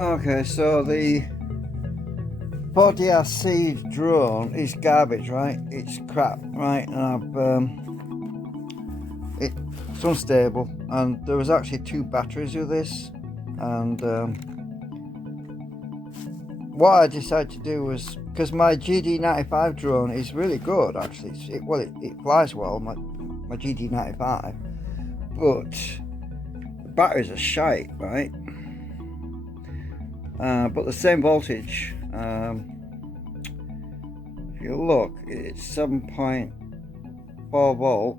Okay, so the 4DRC drone is garbage, right? It's crap, right? And it's unstable, and there was actually 2 batteries with this, and what I decided to do was, because my GD95 drone is really good actually, it flies well, my GD95, but the batteries are shite, right? But the same voltage, if you look, it's 7.4 volt,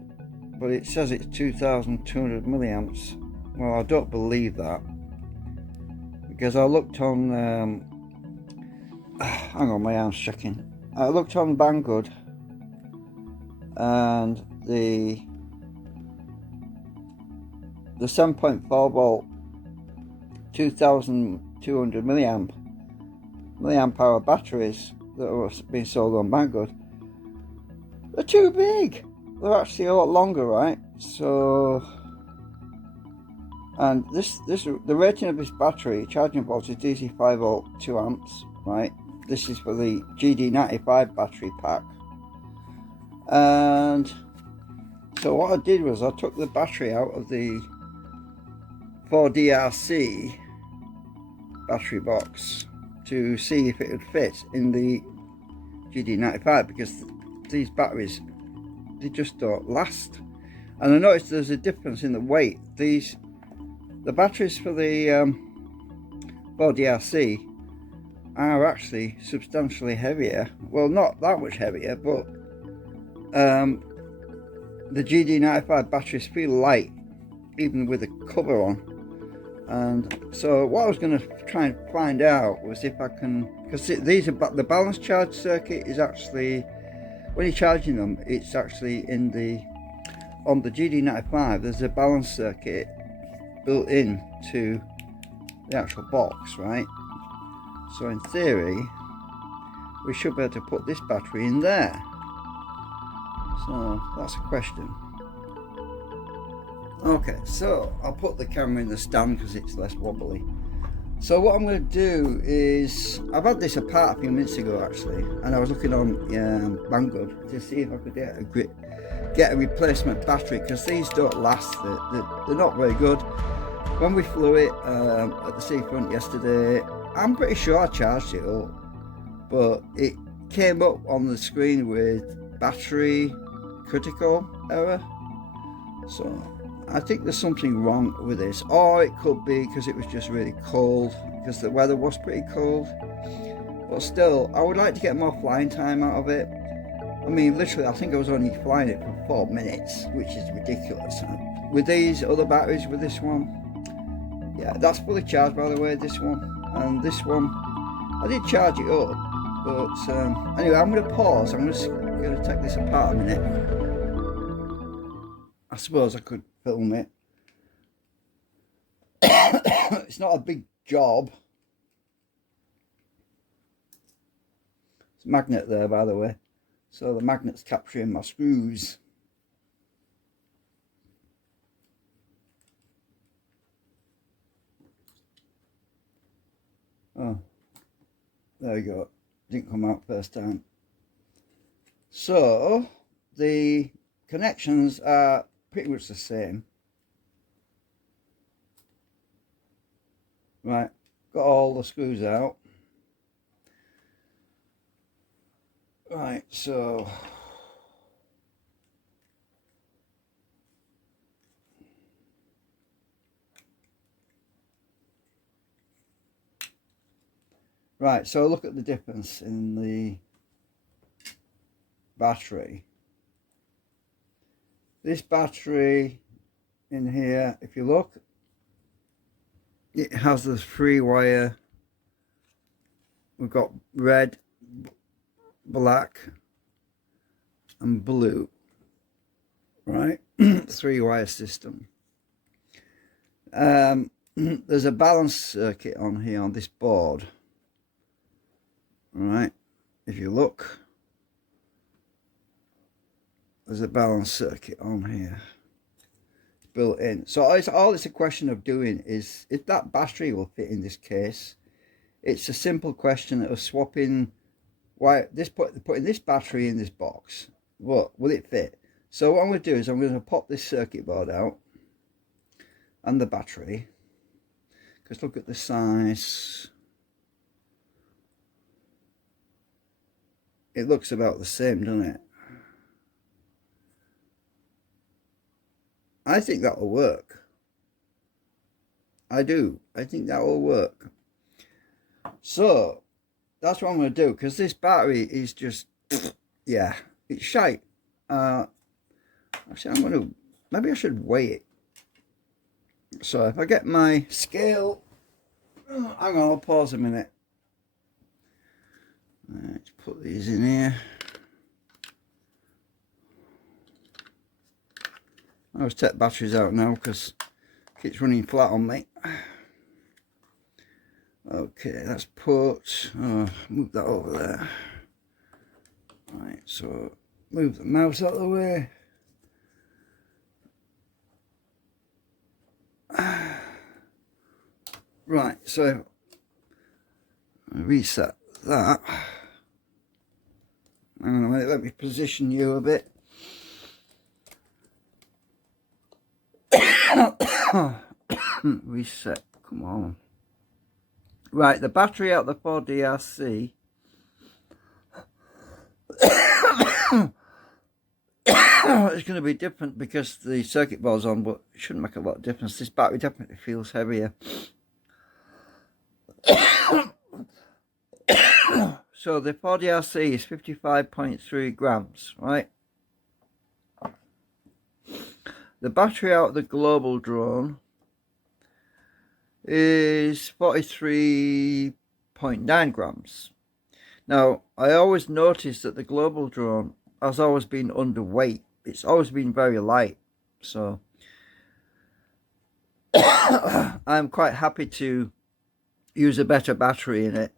but it says it's 2200 milliamps. Well, I don't believe that, because I looked on hang on, my arm's checking. I looked on Banggood, and the 7.4 volt 2200 milliamp hour batteries that are being sold on Banggood, they're too big. They're actually a lot longer, right? So, and the rating of this battery charging voltage DC 5 volt 2 amps, right? This is for the GD95 battery pack. And so what I did was I took the battery out of the 4DRC battery box to see if it would fit in the GD95, because these batteries, they just don't last. And I noticed there's a difference in the weight. The batteries for the 4DRC are actually substantially heavier. Well, not that much heavier, but the GD95 batteries feel light even with the cover on. And so what I was going to try and find out was if I can, because these are, the balance charge circuit is actually, when you're charging them, it's actually on the GD95 there's a balance circuit built in to the actual box, right? So in theory we should be able to put this battery in there. So that's a question. Okay, so I'll put the camera in the stand because it's less wobbly. So what I'm going to do is, I've had this apart a few minutes ago actually, and I was looking on Banggood to see if I could get a replacement battery, because these don't last. They're not very good. When we flew it at the seafront yesterday, I'm pretty sure I charged it up, but it came up on the screen with battery critical error. So I think there's something wrong with this, or it could be because it was just really cold, because the weather was pretty cold. But still, I would like to get more flying time out of it. I mean, literally, I think I was only flying it for 4 minutes, which is ridiculous. With these other batteries, with this one, yeah, that's fully charged, by the way, this one. And this one, I did charge it up, but anyway, I'm going to pause. I'm just going to take this apart a minute. I suppose I could film it. It's not a big job. It's a magnet there, by the way. So the magnet's capturing my screws. Oh, there we go. Didn't come out first time. So the connections are pretty much the same. Right, got all the screws out. Right, so look at the difference in the battery. This battery in here, if you look, it has this 3-wire. We've got red, black and blue, right? 3-wire system. There's a balance circuit on here on this board, right? If you look, there's a balance circuit on here built in. So all it's a question of doing is if that battery will fit in this case. It's a simple question of swapping putting this battery in this box. What will it fit? So what I'm going to do is I'm going to pop this circuit board out and the battery, because look at the size. It looks about the same, doesn't it? I think that'll work. I do. I think that will work. So that's what I'm going to do, because this battery is just, yeah, it's shite. Actually, maybe I should weigh it. So if I get my scale, hang on, I'll pause a minute. Let's put these in here. I'll just take batteries out now because it keeps running flat on me. Okay, let's move that over there. Right, so move the mouse out of the way. Right, so reset that. Hang on a minute, let me position you a bit. Reset, come on. Right, the battery out the 4DRC it's going to be different because the circuit board's on, but it shouldn't make a lot of difference. This battery definitely feels heavier. So the 4DRC is 55.3 grams, right? The battery out of the global drone is 43.9 grams. Now, I always noticed that the global drone has always been underweight. It's always been very light. So I'm quite happy to use a better battery in it.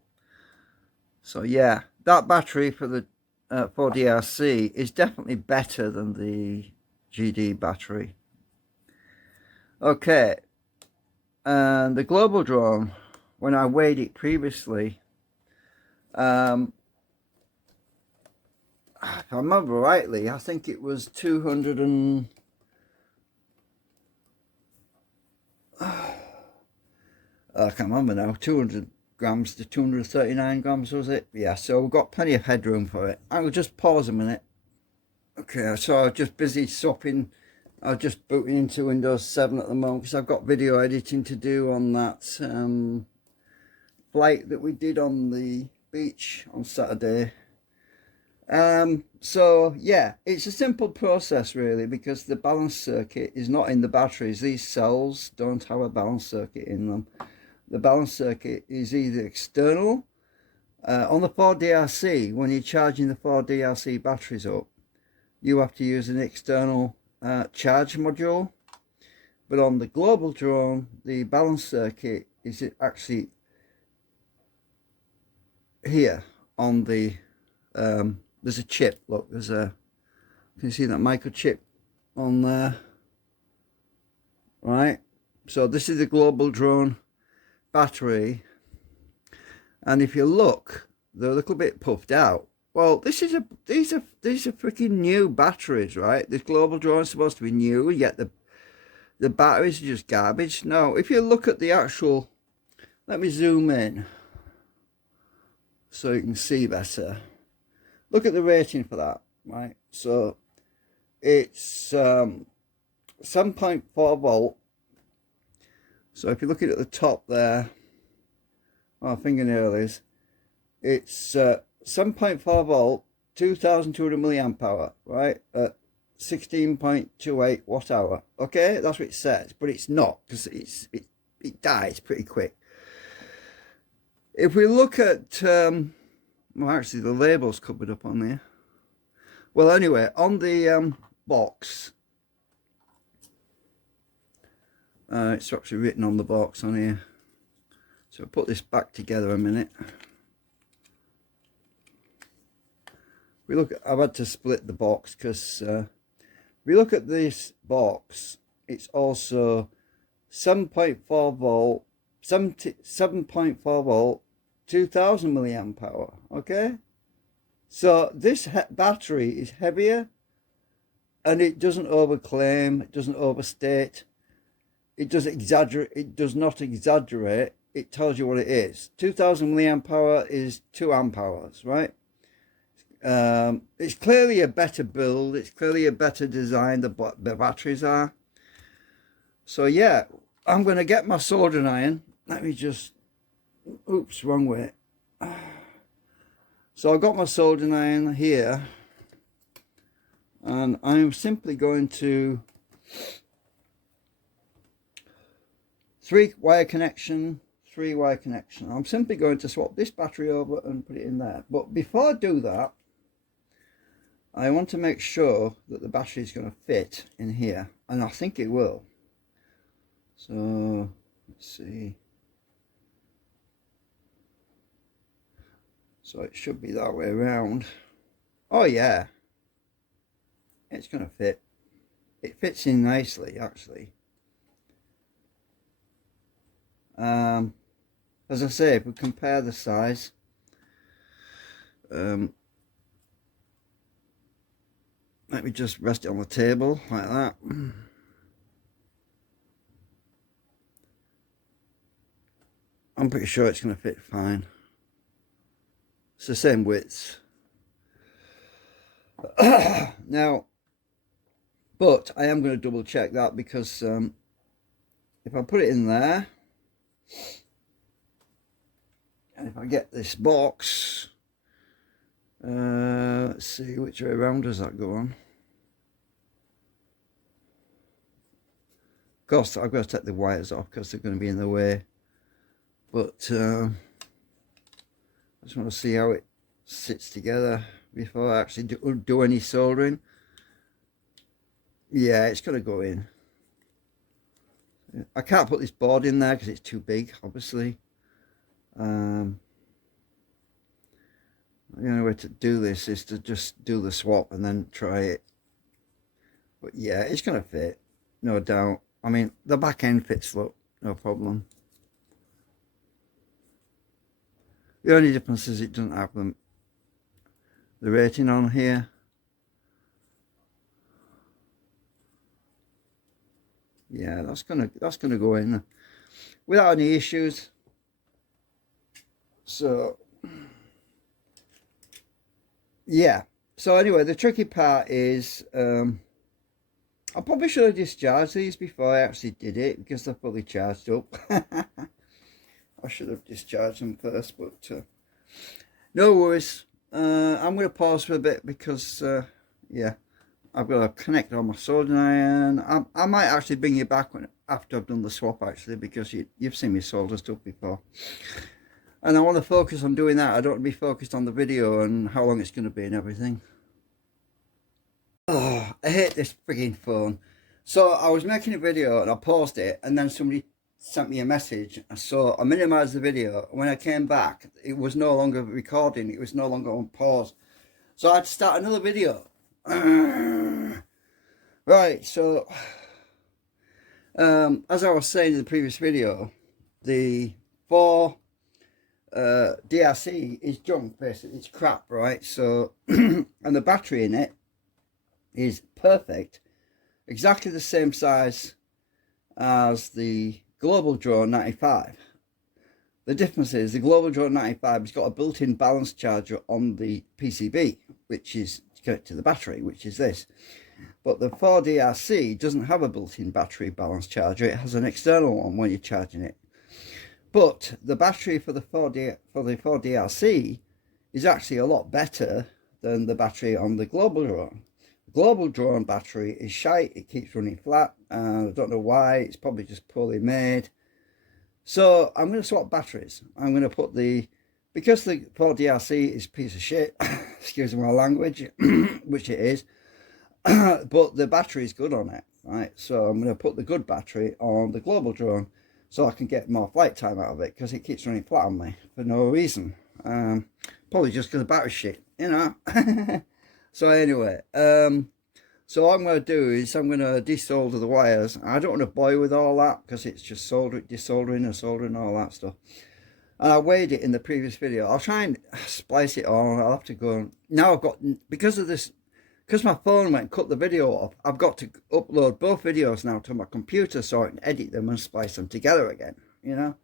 So yeah, that battery for the 4DRC is definitely better than the GD battery. Okay, and the global drone, when I weighed it previously, if I remember rightly, I think it was 200 and I can't remember now, 200 grams to 239 grams, was it? Yeah, so we've got plenty of headroom for it. I will just pause a minute. Okay, so I'm just busy swapping. I'm just booting into Windows 7 at the moment because I've got video editing to do on that flight that we did on the beach on Saturday. So yeah, it's a simple process really, because the balance circuit is not in the batteries. These cells don't have a balance circuit in them. The balance circuit is either external. On the 4DRC, when you're charging the 4DRC batteries up, you have to use an external charge module. But on the global drone, the balance circuit is actually here on the there's a chip. Look, there's a, can you see that microchip on there? Right, so this is the global drone battery, and if you look, they're a little bit puffed out. Well, these are freaking new batteries, right? This global drone is supposed to be new, yet the batteries are just garbage. Now, if you look at the actual, let me zoom in so you can see better. Look at the rating for that, right? So it's 7.4 volt. So if you're looking at the top there, our fingernail is, it's 7.4 volt, 2200 milliamp hour, right? At 16.28 watt hour. Okay, that's what it says, but it's not, because it dies pretty quick. If we look at well, actually the label's covered up on there. Well, anyway, on the box, it's actually written on the box on here. So I'll put this back together a minute. We look at, I've had to split the box because we look at this box, it's also 7.4 volt, 7.4 volt, 2000 milliamp hour. Okay, so this battery is heavier, and it doesn't overclaim, it doesn't overstate, it does exaggerate, it does not exaggerate. It tells you what it is. 2000 milliamp hour is 2 amp hours, right? It's clearly a better build, it's clearly a better design, the batteries are. So yeah, I'm going to get my soldering iron. Let me just, oops, wrong way. So I've got my soldering iron here, and I'm simply going to 3-wire connection, 3-wire connection. I'm simply going to swap this battery over and put it in there. But before I do that, I want to make sure that the battery is going to fit in here, and I think it will. So let's see. So it should be that way around. Oh yeah, it's going to fit. It fits in nicely, actually. As I say, if we compare the size, let me just rest it on the table like that. I'm pretty sure it's going to fit fine. It's the same width. Now, but I am going to double check that, because if I put it in there, and if I get this box, let's see, which way around does that go on? Of course, I've got to take the wires off because they're going to be in the way. But I just want to see how it sits together before I actually do any soldering. Yeah, it's going to go in. I can't put this board in there because it's too big, obviously. The only way to do this is to just do the swap and then try it. But yeah, it's going to fit, no doubt. I mean, the back end fits, look, no problem. The only difference is it doesn't have the rating on here. Yeah, that's gonna go in without any issues. So yeah. So anyway, the tricky part is I probably should have discharged these before I actually did it, because they're fully charged up. I should have discharged them first, but no worries. I'm going to pause for a bit because yeah, I've got to connect on my soldering iron. I might actually bring you back after I've done the swap, actually, because you've seen me solder stuff before. And I want to focus on doing that. I don't want to be focused on the video and how long it's going to be and everything. Oh, I hate this frigging phone. So I was making a video and I paused it, and then somebody sent me a message. So I minimized the video. When I came back, it was no longer recording. It was no longer on pause. So I had to start another video. Right, so as I was saying in the previous video, the 4 DRC is junk, basically. It's crap, right? So and the battery in it is perfect, exactly the same size as the Global Drone 95. The difference is the Global Drone 95 has got a built-in balance charger on the PCB, which is connected to the battery, which is this. But the 4DRC doesn't have a built-in battery balance charger. It has an external one when you're charging it. But the battery for the 4DRC is actually a lot better than the battery on the Global Drone. The Global Drone battery is shite. It keeps running flat. I don't know why. It's probably just poorly made. So I'm going to swap batteries. I'm going to put because the 4DRC is a piece of shit, excuse my language, which it is, but the battery is good on it, right? So I'm going to put the good battery on the Global Drone so I can get more flight time out of it, because it keeps running flat on me for no reason. Probably just because the battery's shit, you know. So anyway, so what I'm going to do is I'm going to desolder the wires. I don't want to bother with all that because it's just desoldering and soldering, all that stuff. And I weighed it in the previous video. I'll try and splice it on. I'll have to go. Now I've got, because of this, because my phone went and cut the video off, I've got to upload both videos now to my computer so I can edit them and splice them together again, you know.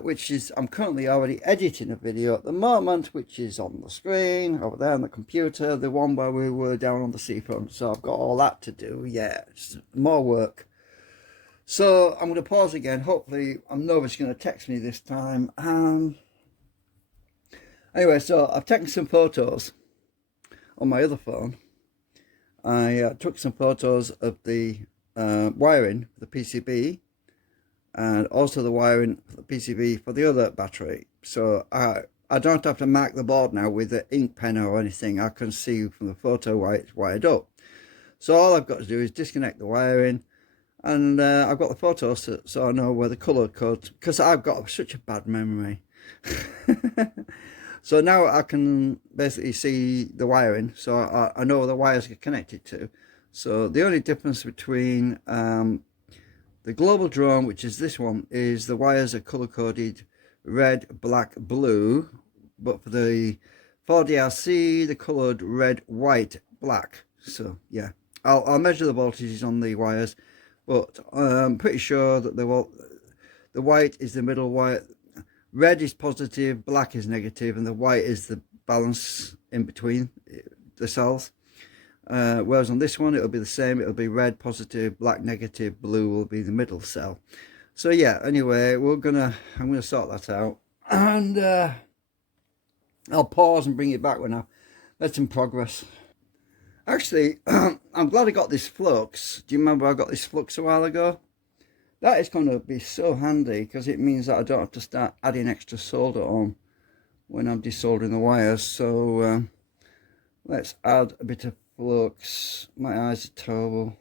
Which is, I'm currently already editing a video at the moment, which is on the screen over there on the computer, the one where we were down on the seafront. So I've got all that to do. Yeah, it's more work. So I'm going to pause again. Hopefully nobody's going to text me this time. Anyway, so I've taken some photos on my other phone. I took some photos of the wiring for the PCB, and also the wiring for the PCB for the other battery. So I don't have to mark the board now with the ink pen or anything. I can see from the photo why it's wired up. So all I've got to do is disconnect the wiring, and I've got the photos so I know where the colour codes, because I've got such a bad memory. So now I can basically see the wiring, so I know where the wires are connected to. So the only difference between the global drone, which is this one, is the wires are color coded red, black, blue, but for the 4DRC they're colored red, white, black. So yeah, I'll measure the voltages on the wires, but I'm pretty sure that the white is the middle wire, red is positive, black is negative, and the white is the balance in between the cells. Whereas on this one it'll be the same. It'll be red positive, black negative, blue will be the middle cell. So yeah, anyway, I'm gonna sort that out, and I'll pause and bring it back when I've made some progress. Actually, I'm glad I got this flux. Do you remember I got this flux a while ago? That is going to be so handy, because it means that I don't have to start adding extra solder on when I'm desoldering the wires. So let's add a bit of flux. My eyes are terrible.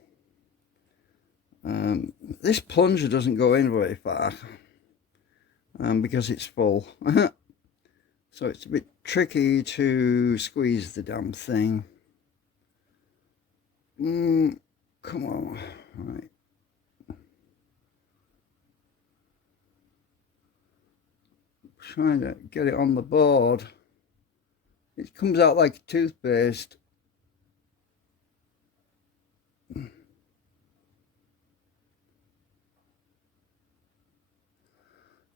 This plunger doesn't go in very far because it's full. So it's a bit tricky to squeeze the damn thing. Come on. Right. Trying to get it on the board. It comes out like toothpaste.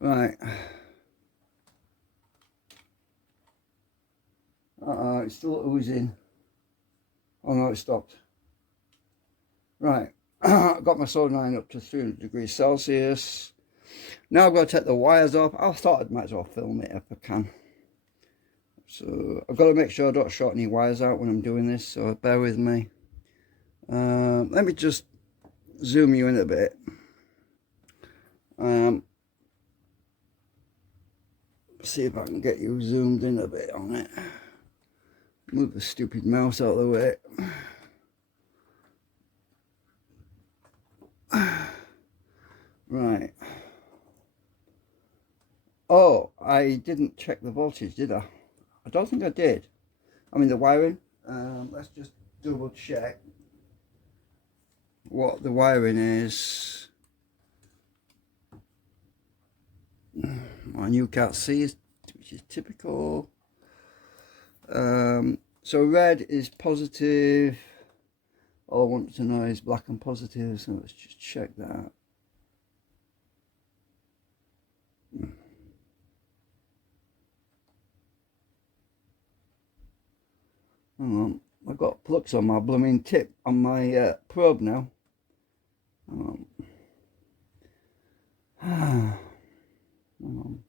Right. It's still oozing. Oh no, it stopped. Right. I've got my soldering iron up to 300 degrees Celsius. Now I've got to take the wires off. I thought I might as well film it if I can. So I've got to make sure I don't short any wires out when I'm doing this, so bear with me. Let me just zoom you in a bit. See if I can get you zoomed in a bit on it. Move the stupid mouse out of the way. Right. Oh, I didn't check the voltage, did I? I don't think I did. I mean the wiring. Let's just double check what the wiring is. And you can't see, which is typical. So red is positive. All I want to know is black and positive, so let's just check that. Hang on, I've got plugs on my blooming tip on my probe now. Hang on. Hang on.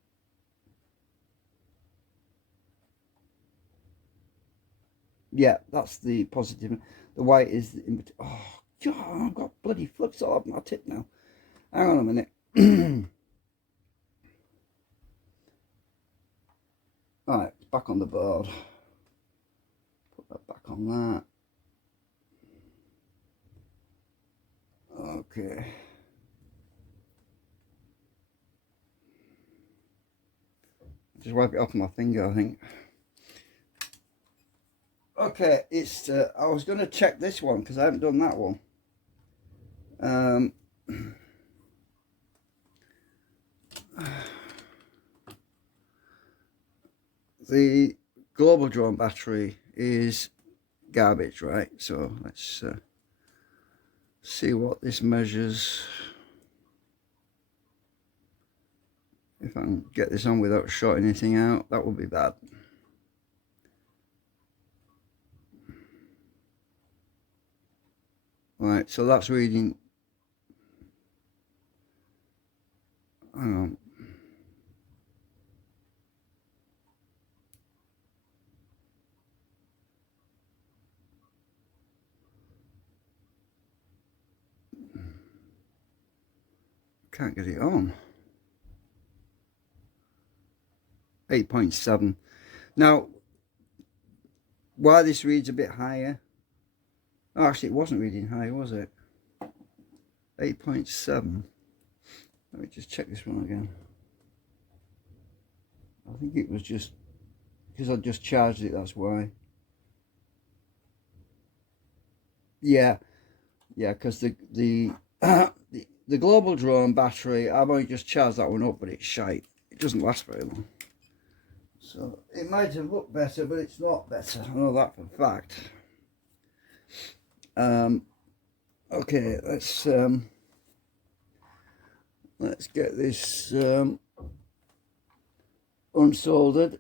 Yeah, that's the positive. The white is the in between. Oh God, I've got bloody flux all up my tip now. Hang on a minute. Alright, back on the board. Put that back on that. Okay. Just wipe it off my finger, I think. Okay, it's I was going to check this one because I haven't done that one. the global drone battery is garbage, right? So let's see what this measures. If I can get this on without shorting anything out, that would be bad. Right, so that's reading. Hang on. Can't get it on. 8.7. Now, why this reads a bit higher? Oh, actually, it wasn't reading high, was it? 8.7. Let me just check this one again. I think it was just because I just charged it, that's why. Yeah, because the global drone battery, I've only just charged that one up, but it's shite. It doesn't last very long. So it might have looked better, but it's not better. I know that for a fact. Okay, let's get this unsoldered.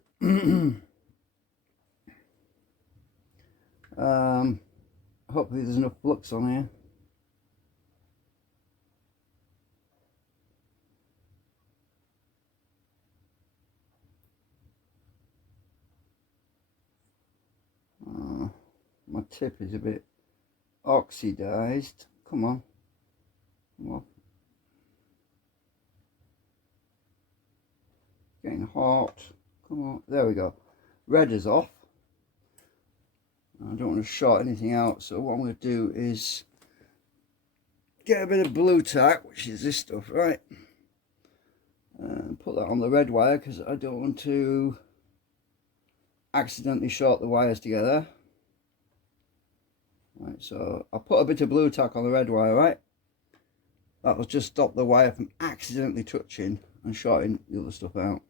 Hopefully there's enough flux on here. My tip is a bit oxidized. Come on. Come on. Getting hot. Come on. There we go. Red is off. I don't want to short anything out, so what I'm going to do is get a bit of blue tack, which is this stuff, right? And put that on the red wire because I don't want to accidentally short the wires together. Right, so I'll put a bit of blue tack on the red wire, right? That will just stop the wire from accidentally touching and shorting the other stuff out.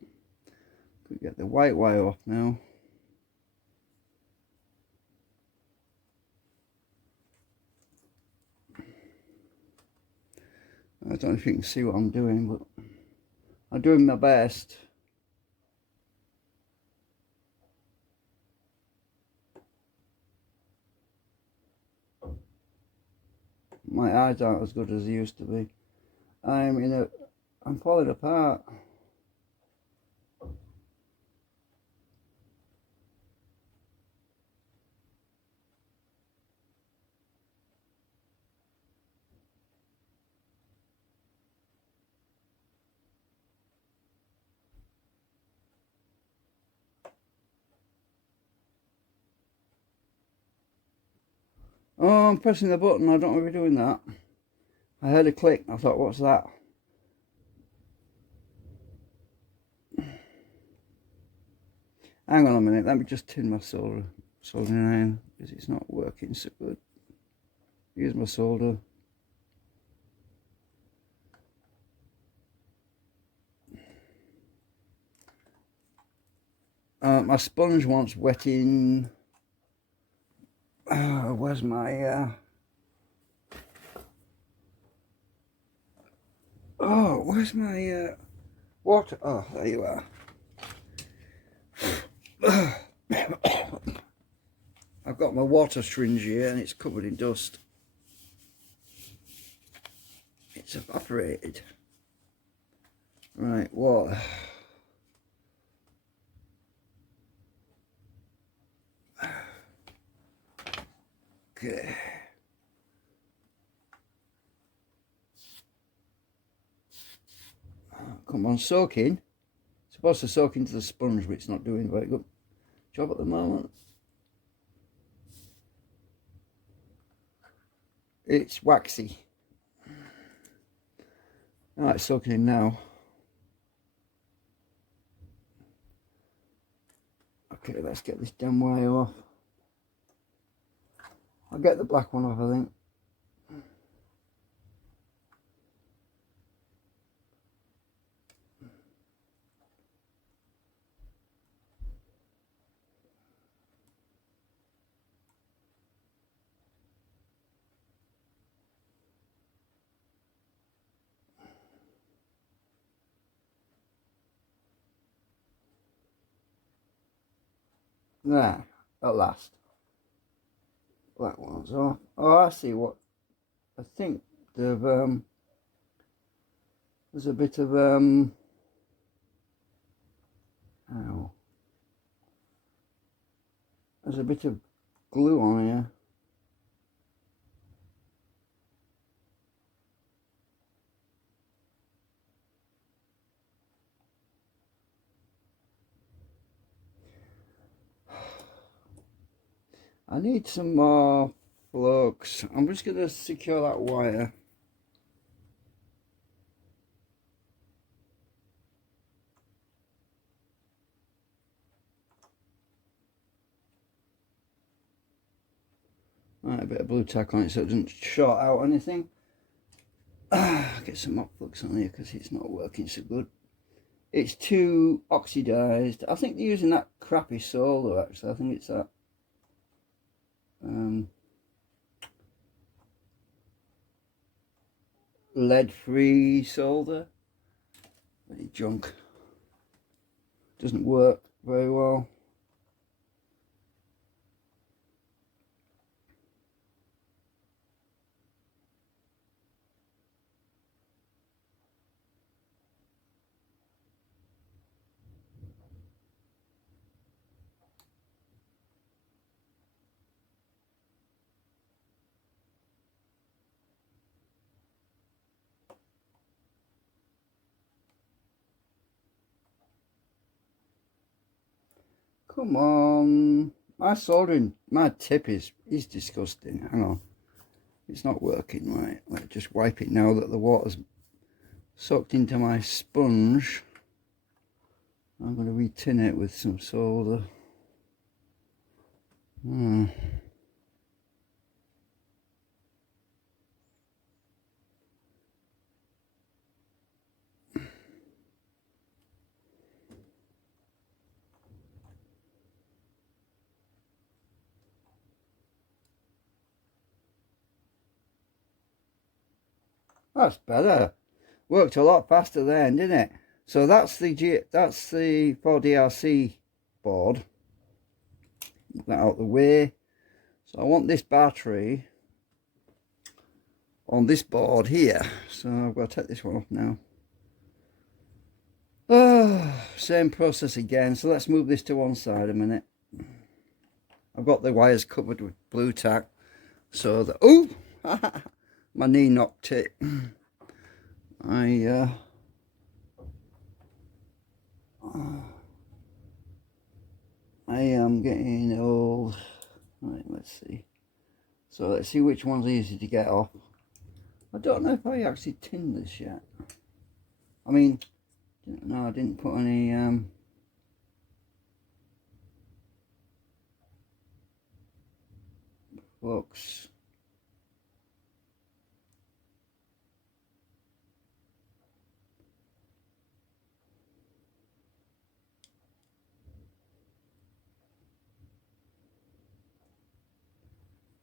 Could get the white wire off now. I don't know if you can see what I'm doing, but I'm doing my best. My eyes aren't as good as they used to be. I'm falling apart. Oh, I'm pressing the button. I don't want to be doing that. I heard a click. I thought, what's that? Hang on a minute. Let me just tin my soldering iron because it's not working so good. Here's my solder. My sponge wants wetting. Where's my where's my water? Oh, there you are. I've got my water syringe here and it's covered in dust. It's evaporated. Right, water. Okay. Come on, soak in. It's supposed to soak into the sponge, but it's not doing a very good job at the moment. It's waxy. Alright, it's soaking in now. Okay, let's get this damn wire off. I'll get the black one off, I think. There, at last. That one's off. Oh, I see what. I think there's a bit of ow. There's a bit of glue on here. I need some more flux. I'm just going to secure that wire. Right, a bit of blue tack on it so it doesn't short out anything. Get some more flux on here because it's not working so good. It's too oxidized. I think they're using that crappy solder actually. I think it's that lead-free solder. Really junk. Doesn't work very well. Come on. My soldering, my tip is disgusting. Hang on. It's not working right. Let's just wipe it now that the water's soaked into my sponge. I'm going to re-tin it with some solder. That's better. Worked a lot faster then, didn't it? So that's the 4DRC board. Get that out the way. So I want this battery on this board here. So I've got to take this one off now. Oh, same process again. So let's move this to one side a minute. I've got the wires covered with blue tack. So that, oh, my knee knocked it. I am getting old. Right, let's see. So let's see which one's easy to get off. I don't know if I actually tinned this yet. I mean, no, I didn't put any flux.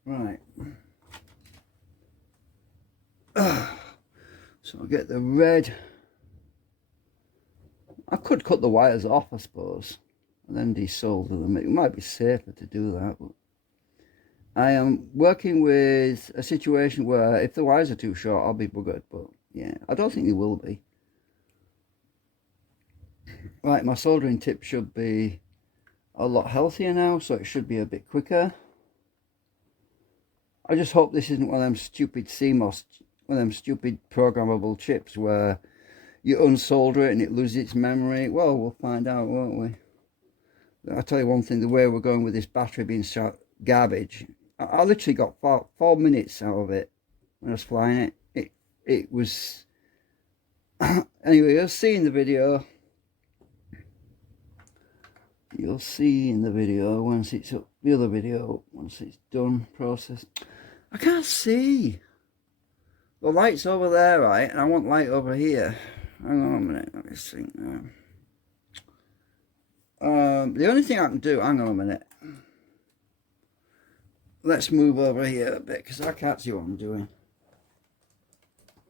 Right. So I'll get the red. I could cut the wires off, I suppose, and then desolder them. It might be safer to do that. But I am working with a situation where if the wires are too short, I'll be buggered. But yeah, I don't think they will be. Right, my soldering tip should be a lot healthier now, so it should be a bit quicker. I just hope this isn't one of them stupid CMOS, one of them stupid programmable chips where you unsolder it and it loses its memory. Well, we'll find out, won't we? I'll tell you one thing, the way we're going with this battery being garbage, I literally got 4 minutes out of it when I was flying it. It was... Anyway, you'll see in the video. You'll see in the video once it's up, the other video, once it's done, processed. I can't see. The light's over there, right? And I want light over here. Hang on a minute, let me think now. The only thing I can do, hang on a minute. Let's move over here a bit because I can't see what I'm doing.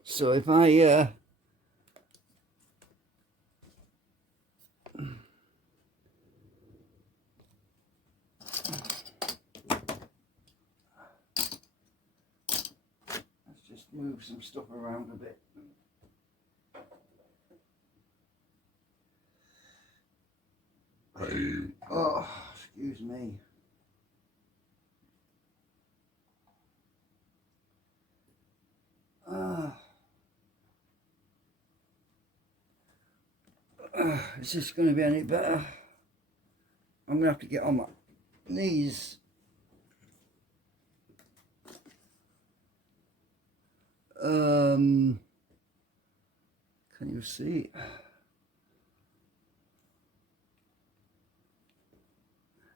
So if I stuff around a bit. Oh, excuse me. Is this going to be any better? I'm going to have to get on my knees. Can you see?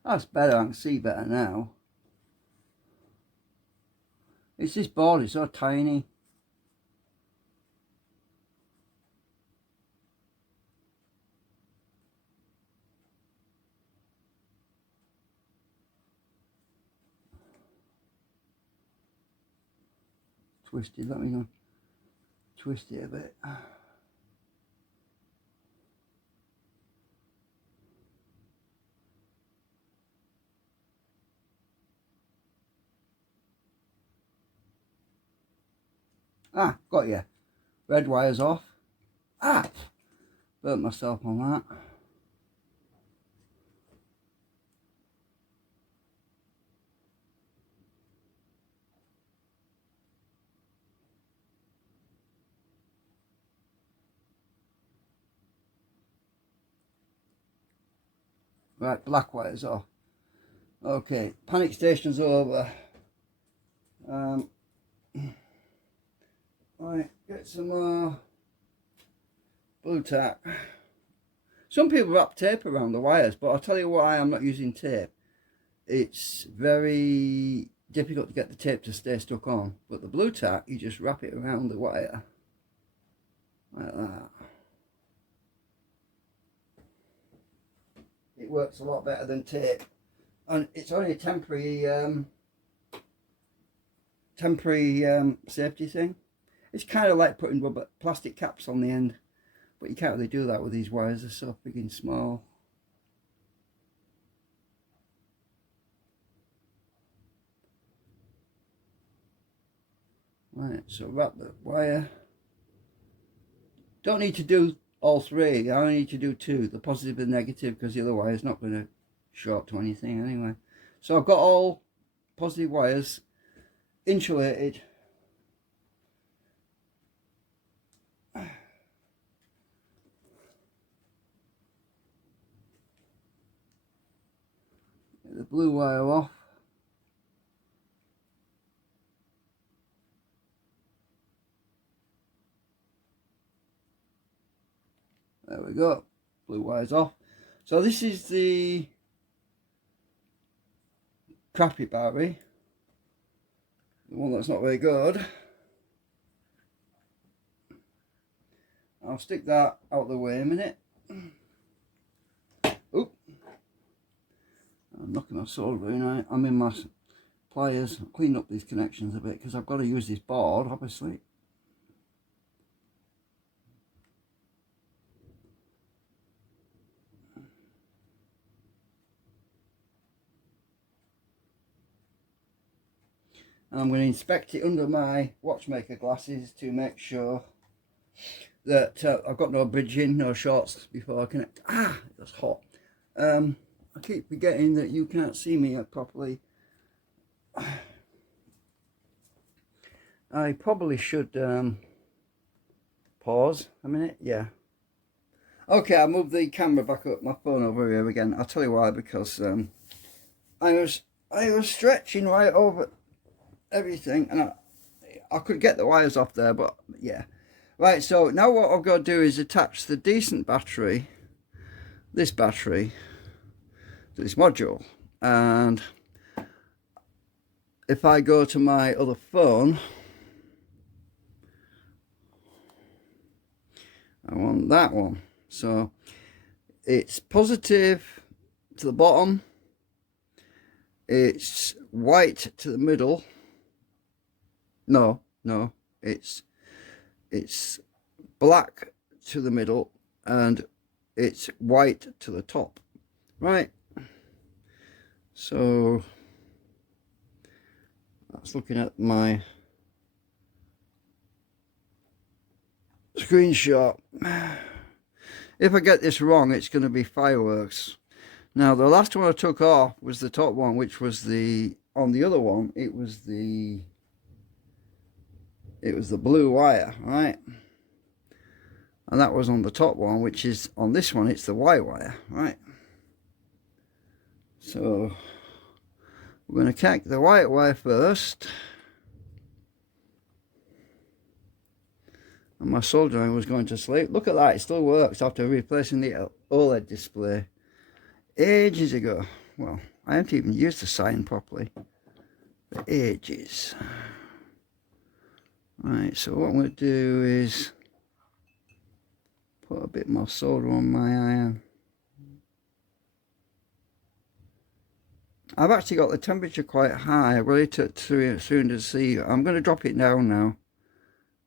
That's better. I can see better now. It's this board, it's so tiny. Twisted, let me go twist it a bit. Ah, got you. Red wire's off. Ah, burnt myself on that. Right, black wire's off. Okay, panic station's over. Right, get some more blue tack. Some people wrap tape around the wires, but I'll tell you why I'm not using tape. It's very difficult to get the tape to stay stuck on, but the blue tack, you just wrap it around the wire like that. It works a lot better than tape, and it's only a temporary safety thing. It's kind of like putting rubber plastic caps on the end, but you can't really do that with these wires. They're so big and small. Right, so wrap the wire. Don't need to do all three. I only need to do two, the positive and negative, because the other wire is not going to short to anything anyway. So I've got all positive wires insulated. Get the blue wire off. There we go, blue wire's off. So this is the crappy battery, the one that's not very good. I'll stick that out of the way a minute. Oop, I'm knocking my solder in. I'm in my pliers. I'll clean up these connections a bit because I've got to use this board, obviously. And I'm going to inspect it under my watchmaker glasses to make sure that I've got no bridging, no shorts before I connect. Ah, that's hot. I keep forgetting that you can't see me properly. I probably should pause a minute. Yeah. Okay, I'll move the camera back up, my phone over here again. I'll tell you why, because I was stretching right over everything, and I could get the wires off there, but yeah. Right, so now what I've got to do is attach the decent battery, this battery, to this module. And if I go to my other phone, I want that one. So it's positive to the bottom, it's white to the middle. No, it's black to the middle and it's white to the top. Right, so that's looking at my screenshot. If I get this wrong, it's going to be fireworks. Now, the last one I took off was the top one, which was on the other one, it was the blue wire, right? And that was on the top one, which is on this one, it's the white wire, right? So we're going to connect the white wire first. And my soldering was going to sleep. Look at that, it still works after replacing the OLED display ages ago. Well, I haven't even used the sign properly for ages. Right, so what I'm going to do is put a bit more solder on my iron. I've actually got the temperature quite high, related to 300C. I'm going to drop it down now.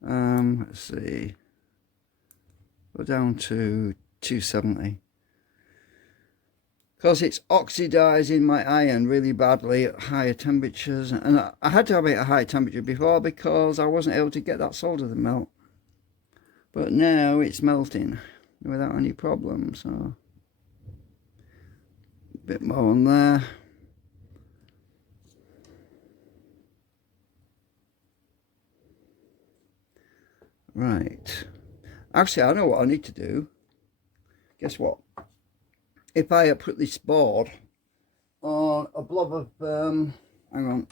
Let's see. Go down to 270. Because it's oxidizing my iron really badly at higher temperatures. And I had to have it at a high temperature before because I wasn't able to get that solder to melt. But now it's melting without any problem. So a bit more on there. Right. Actually, I know what I need to do. Guess what? If I put this board on a blob of, hang on.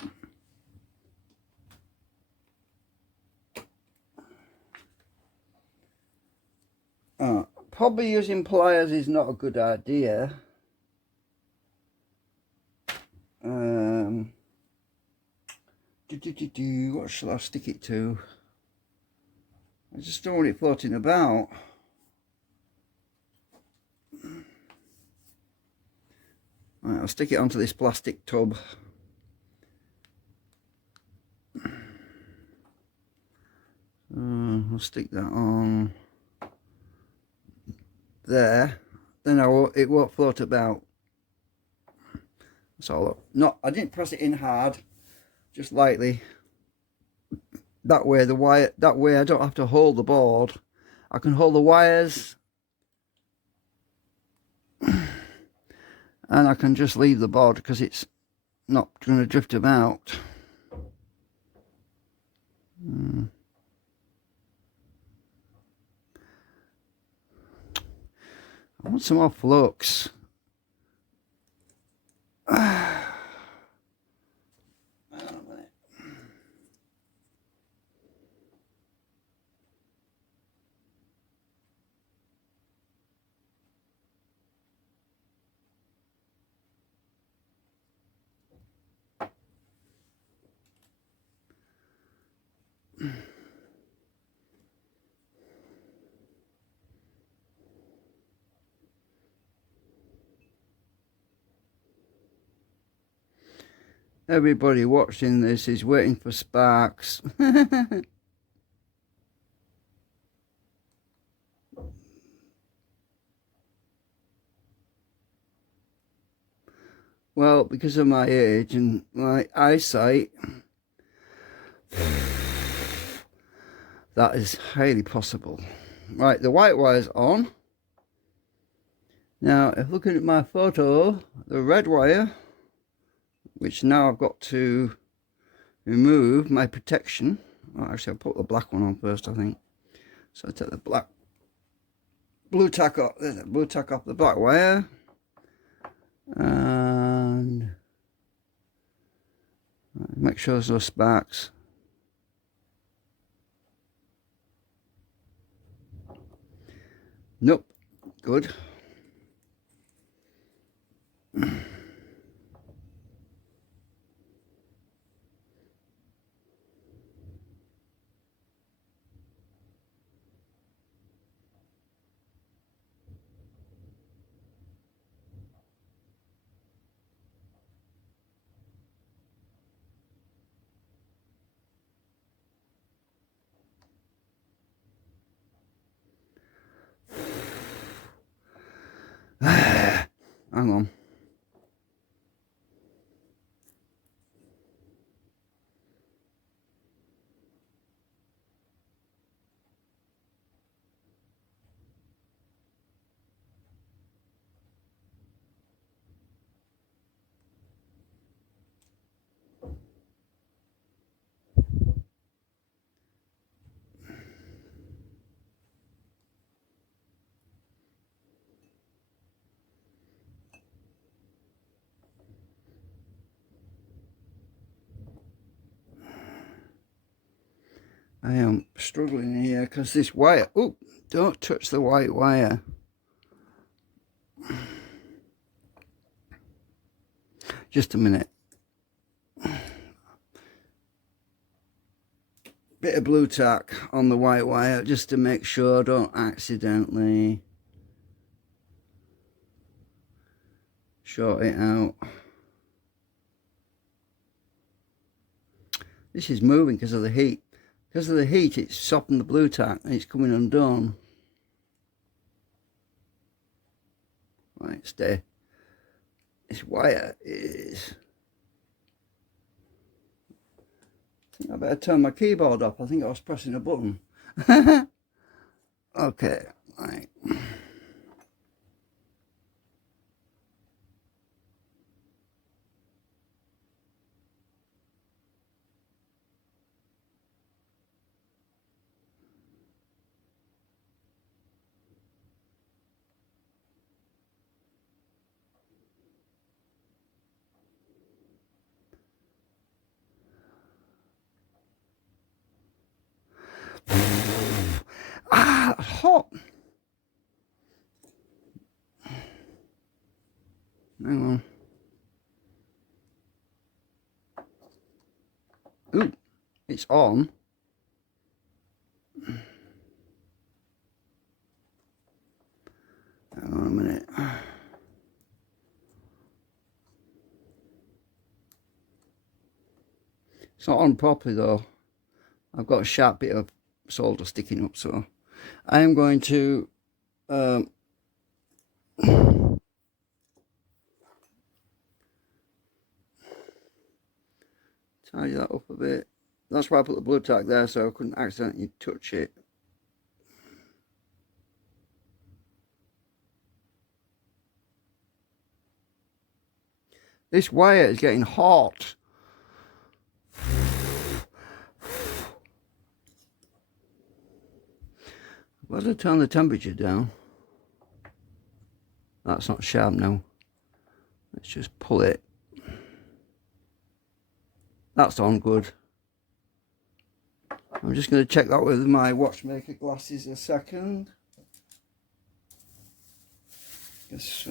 Probably using pliers is not a good idea. What shall I stick it to? I just don't want it floating about. Right, I'll stick it onto this plastic tub. I'll stick that on there. Then it won't float about. So I didn't press it in hard, just lightly. That way I don't have to hold the board. I can hold the wires and I can just leave the board because it's not going to drift about. I want some more flux. Everybody watching this is waiting for sparks. Well, because of my age and my eyesight, that is highly possible. Right, the white wire's on. Now, if looking at my photo, the red wire, which now I've got to remove my protection. Well, actually, I'll put the black one on first, I think. So I take the blue tack off the black wire, and make sure there's no sparks. Nope, good. Hang on. I am struggling here because this wire, oh, don't touch the white wire. Just a minute. Bit of blue tack on the white wire just to make sure I don't accidentally short it out. This is moving because of the heat. Because of the heat, it's softened the blue tack and it's coming undone. Right, stay. This wire is... I think I better turn my keyboard off. I think I was pressing a button. Okay, right. Ah, hot. Hang on. Ooh, it's on. Hang on a minute. It's not on properly though. I've got a sharp bit of solder sticking up, so I am going to tidy that up a bit. That's why I put the blue tack there, so I couldn't accidentally touch it. This wire is getting hot. Why did I turn the temperature down? That's not sharp now. Let's just pull it. That's on good. I'm just going to check that with my watchmaker glasses a second. Guess,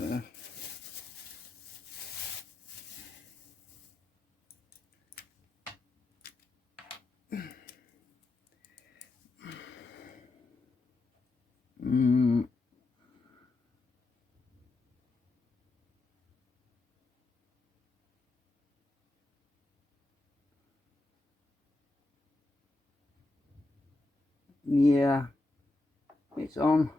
yeah, it's on.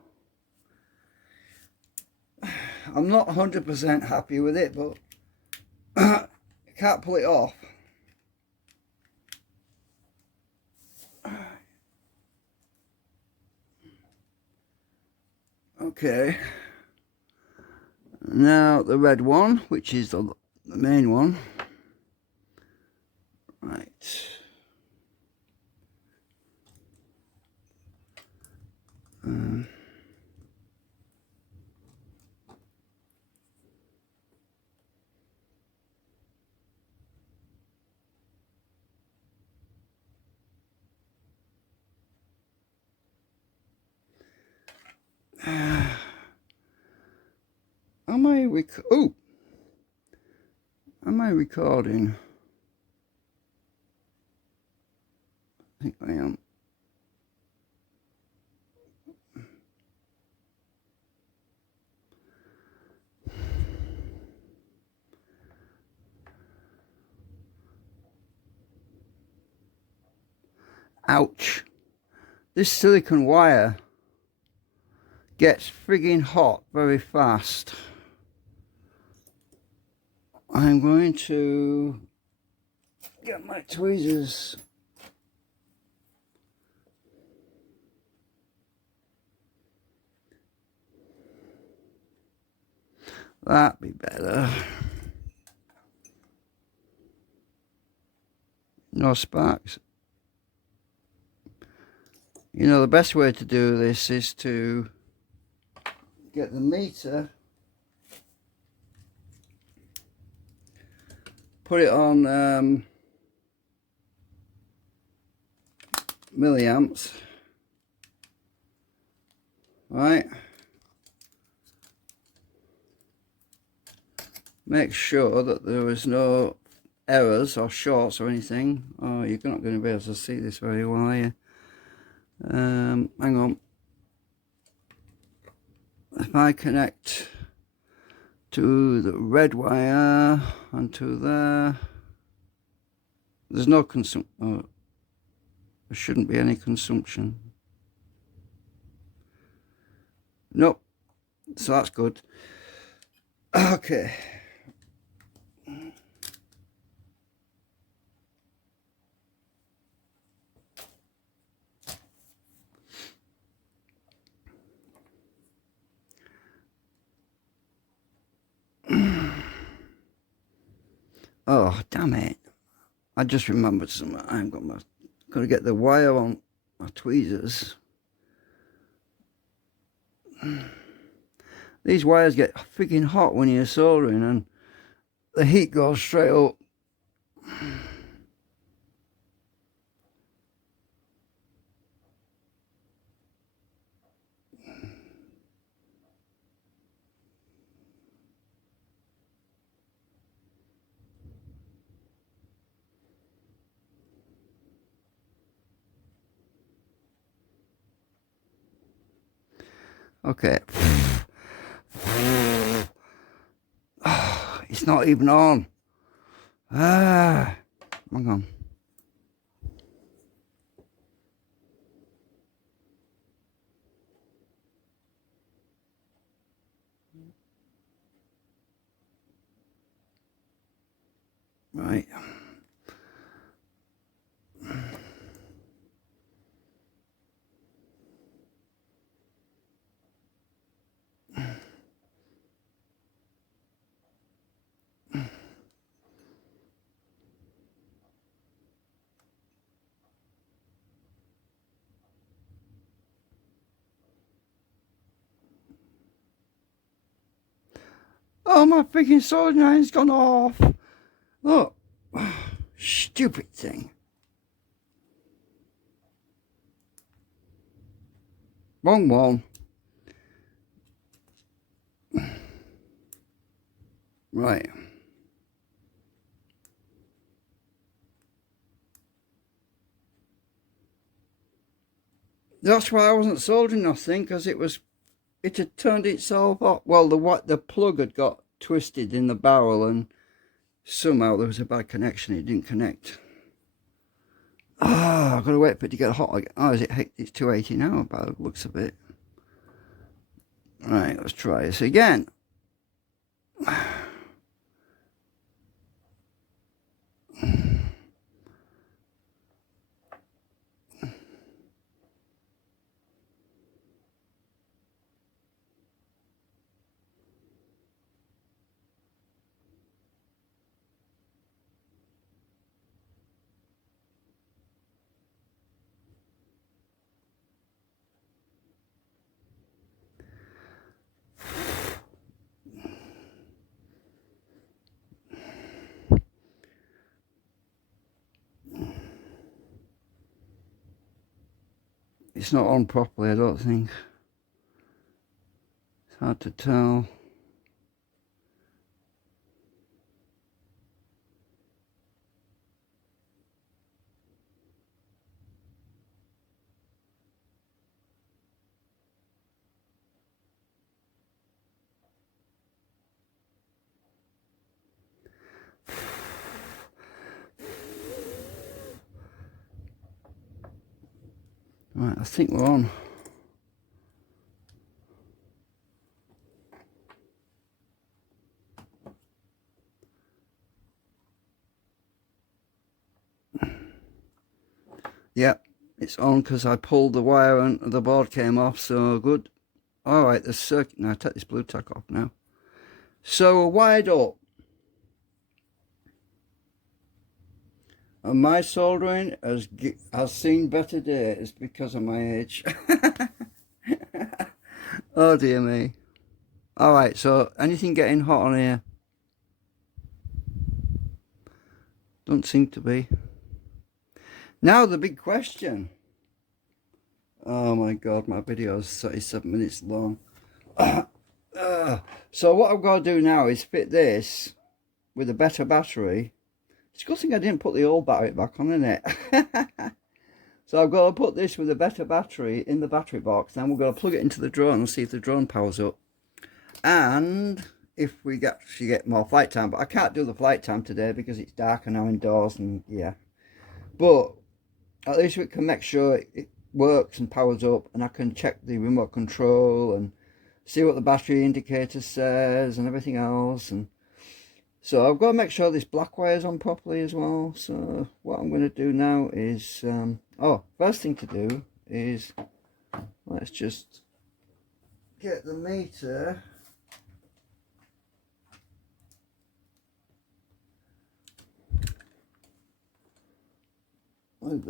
I'm not 100% happy with it, but I can't pull it off. Okay, now the red one, which is the main one. Right. Am I recording? I think I am. Ouch. This silicone wire gets frigging hot very fast. I'm going to get my tweezers. That'd be better. No sparks. You know, the best way to do this is to get the meter, put it on milliamps. Right. Make sure that there is no errors or shorts or anything. Oh, you're not going to be able to see this very well, are you? Hang on. If I connect to the red wire and to there, there's no consumption. Oh, there shouldn't be any consumption. Nope. So that's good. Okay. Oh, damn it. I just remembered something. I've got to get the wire on my tweezers. These wires get freaking hot when you're soldering and the heat goes straight up. Okay. Oh, it's not even on. Hang on. Right. Oh, my freaking soldering iron's gone off. Look. Stupid thing. Wrong one. Right. That's why I wasn't soldering nothing, because it had turned itself off. Well, the plug had got twisted in the barrel and somehow there was a bad connection. It didn't connect. Oh, I've got to wait for it to get hot again. Oh, it's 280 now by the looks of it. Right, let's try this again. It's not on properly, I don't think. It's hard to tell. Right, I think we're on. Yep, it's on because I pulled the wire and the board came off, so good. All right, the circuit. Now take this blue tack off now. So we're wired up. And my soldering has seen better days because of my age. Oh dear me. All right, so anything getting hot on here? Don't seem to be. Now the big question. Oh my god, my video is 37 minutes long. So what I've got to do now is fit this with a better battery. It's a good thing I didn't put the old battery back on, isn't it? So I've got to put this with a better battery in the battery box. Then we're going to plug it into the drone and see if the drone powers up. And if we actually get more flight time. But I can't do the flight time today because it's darker now indoors and yeah. But at least we can make sure it works and powers up, and I can check the remote control and see what the battery indicator says and everything else. And so I've got to make sure this black wire is on properly as well. So what I'm going to do now is first thing to do is let's just get the meter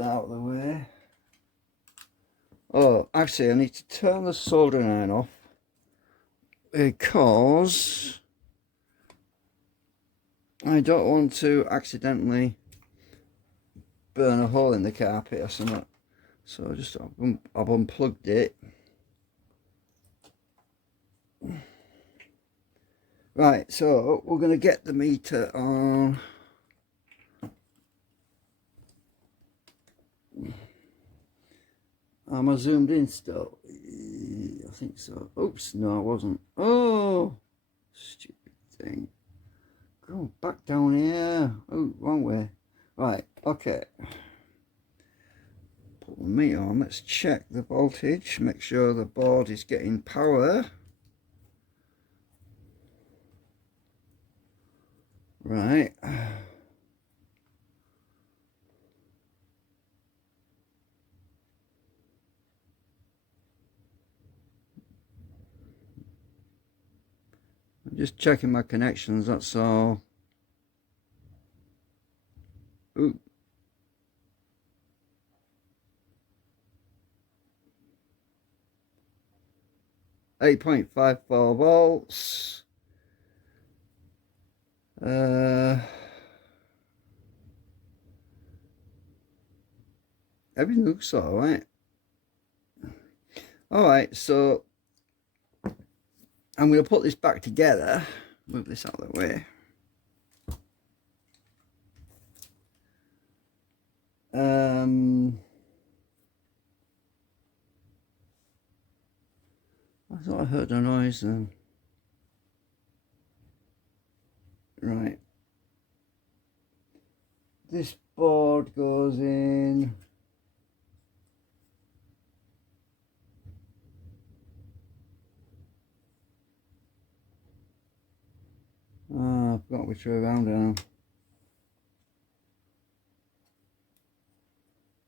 out of the way. Oh, actually I need to turn the soldering iron off because I don't want to accidentally burn a hole in the carpet or something. So I've unplugged it. Right, so we're going to get the meter on. Am I zoomed in still? I think so. Oops, no I wasn't. Oh, stupid thing. Go back down here. Oh, wrong way. Right, okay. Put the meter on. Let's check the voltage. Make sure the board is getting power. Right. I'm just checking my connections, that's all. Ooh. .54 volts. Everything looks alright. Alright, so I'm going to put this back together. Move this out of the way. I thought I heard a noise then. Right. This board goes in. Oh, I forgot which way around now.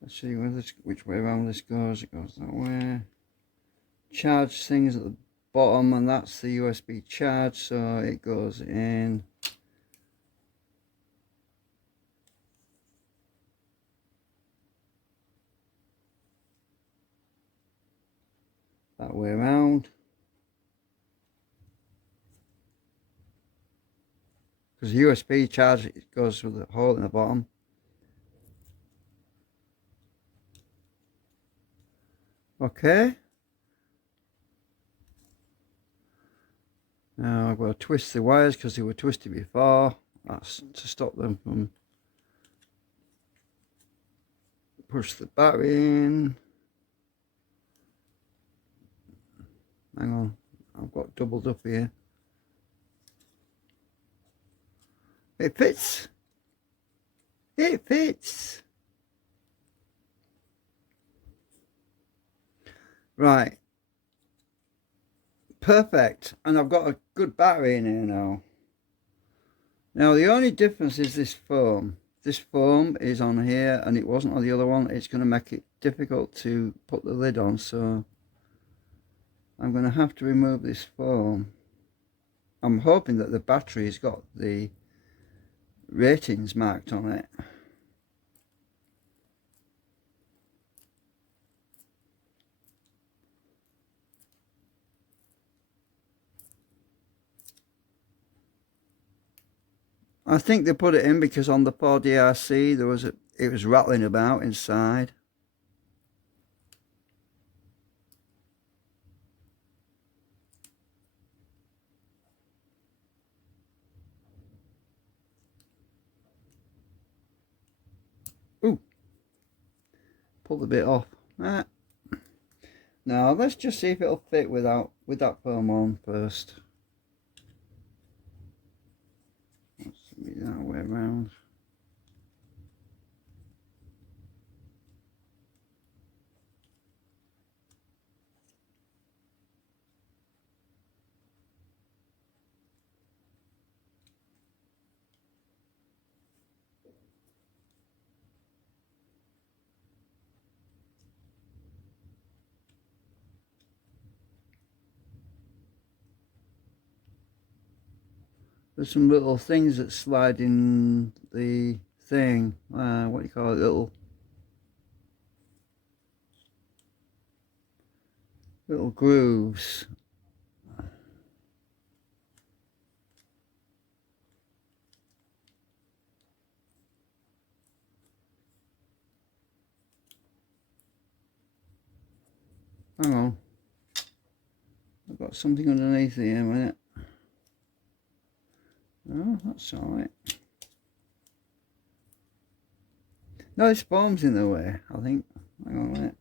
Let's see which way around this goes. It goes that way. Charge things at the bottom, and that's the USB charge, so it goes in. That way around. Because the USB charge, it goes through the hole in the bottom. Okay. Now I've got to twist the wires because they were twisted before. That's to stop them from push the battery in. Hang on, I've got doubled up here. It fits. It fits. Right. Perfect. And I've got a good battery in here now. Now the only difference is this foam. This foam is on here and it wasn't on the other one. It's going to make it difficult to put the lid on, so I'm going to have to remove this foam. I'm hoping that the battery's got the ratings marked on it. I think they put it in because on the 4DRC it was rattling about inside. pull the bit off. Now let's just see if it'll fit with that foam on first. Let's be that way around. There's some little things that slide in the thing. What do you call it? Little grooves. Hang on. I've got something underneath here a minute. Oh, that's alright. No, this foam's in the way, I think. Hang on a minute.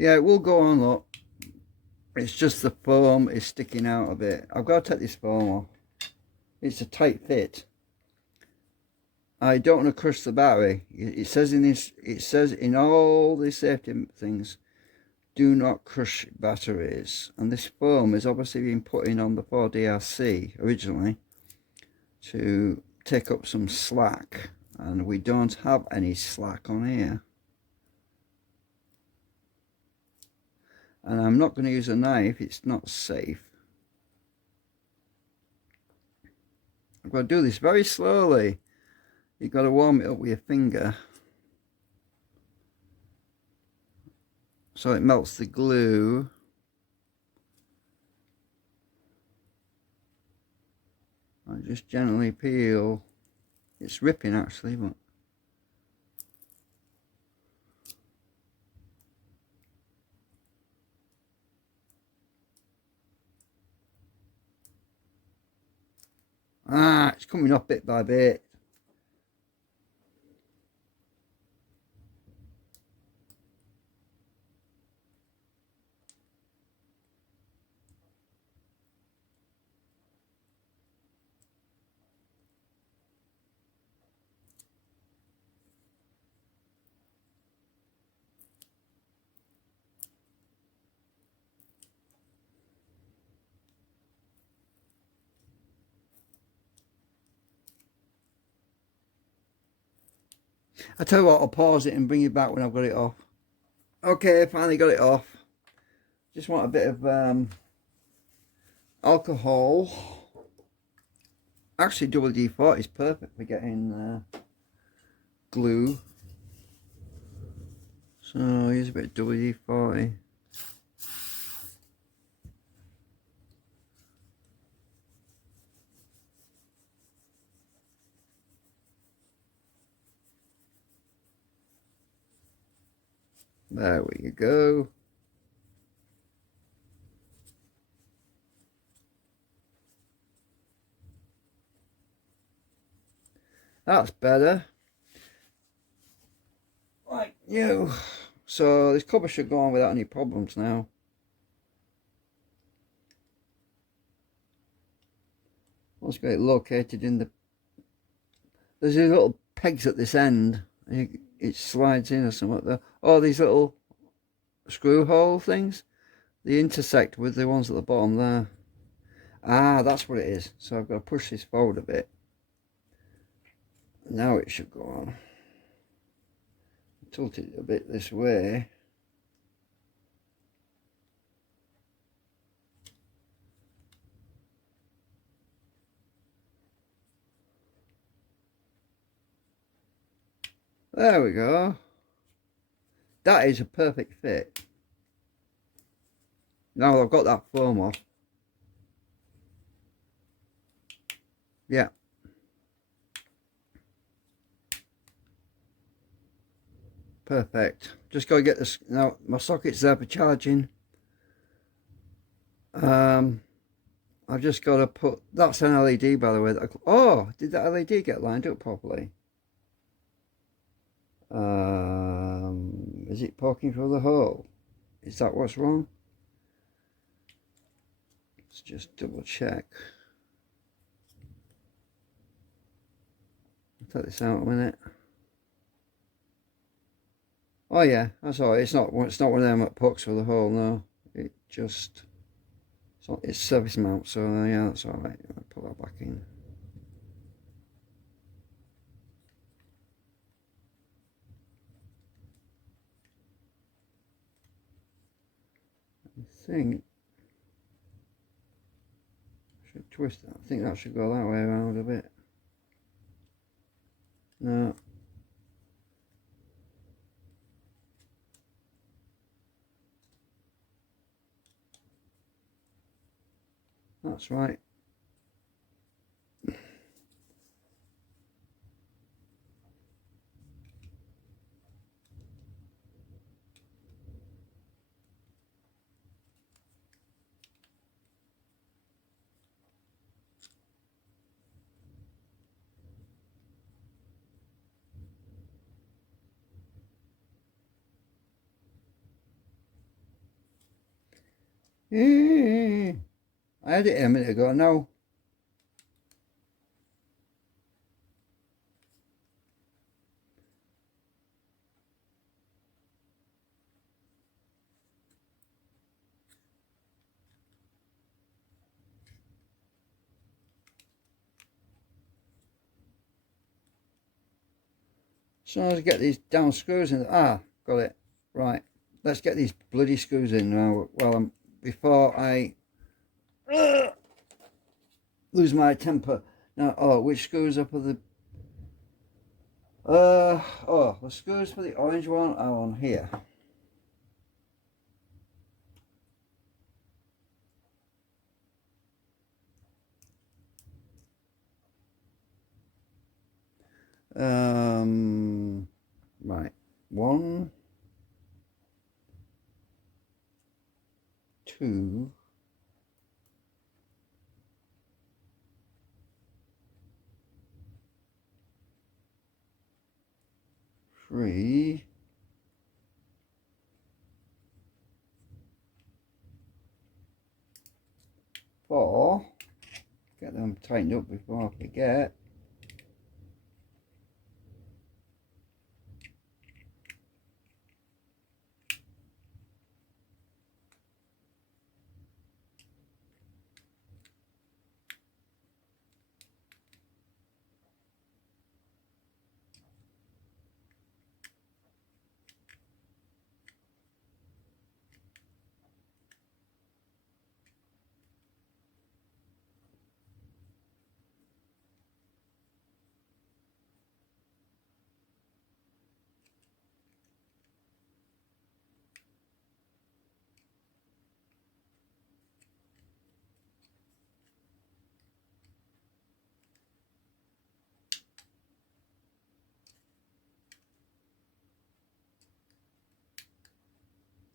Yeah, it will go on, look. It's just the foam is sticking out a bit. I've got to take this foam off. It's a tight fit. I don't want to crush the battery. It says in all the safety things, do not crush batteries. And this foam has obviously been put in on the 4DRC originally to take up some slack. And we don't have any slack on here. And I'm not going to use a knife, it's not safe. I've got to do this very slowly. You've got to warm it up with your finger so it melts the glue. I just gently peel. It's ripping actually, but it's coming off bit by bit. I tell you what, I'll pause it and bring you back when I've got it off. Okay, finally got it off. Just want a bit of alcohol. Actually, WD-40 is perfect for getting glue. So here's a bit of WD-40. There we go. That's better. Like new. So this cover should go on without any problems now. Let's get it located in the... There's these little pegs at this end. It slides in or something there. Oh, these little screw hole things. They intersect with the ones at the bottom there. Ah, that's what it is. So I've got to push this forward a bit. Now it should go on. Tilt it a bit this way. There we go. That is a perfect fit. Now I've got that foam off. Yeah. Perfect. Just got to get this. Now my socket's there for charging. I've just got to put. That's an LED, by the way. Oh, did that LED get lined up properly? Is it poking through the hole? Is that what's wrong? Let's just double check. I'll take this out a minute. Oh yeah, that's all right. It's not one of them that pokes through the hole. No, it just it's service mount. So yeah, that's all right. I'll put that back in. I think I should twist that. I think that should go that way around a bit. No. That's right. I had it a minute ago. No. So let's get these down screws in. Ah, got it. Right. Let's get these bloody screws in now. Well, before I lose my temper. Now, oh, which screws up are the? Oh, the screws for the orange one are on here. Right. 1, 2, 3, 4. Get them tightened up before I forget.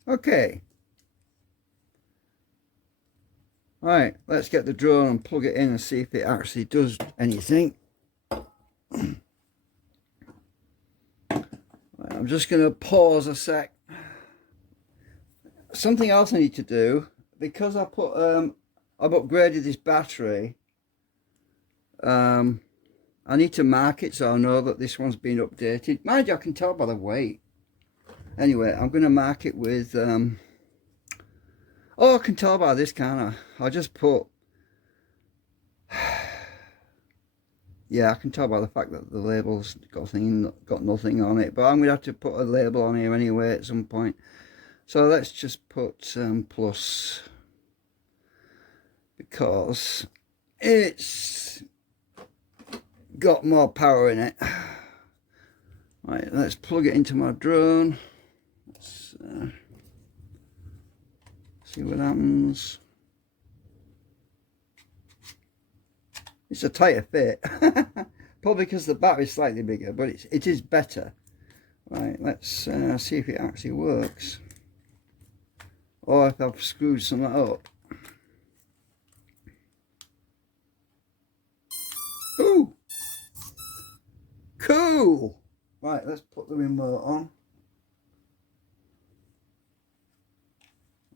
Okay. Right, let's get the drone and plug it in and see if it actually does anything. I'm just going to pause a sec. Something else I need to do, because I've upgraded this battery. I need to mark it so I know that this one's been updated. Mind you, I can tell by the weight. Anyway, I'm going to mark it with oh, I can tell by this, can't I? I'll just put yeah, I can tell by the fact that the label's got nothing on it, but I'm going to have to put a label on here anyway at some point. So let's just put plus, because it's got more power in it. Right, let's plug it into my drone. Let's See what happens. It's a tighter fit. Probably because the battery's slightly bigger, but it is better. Right, let's see if it actually works. Or if I've screwed something up. Ooh! Cool! Right, let's put the remote on.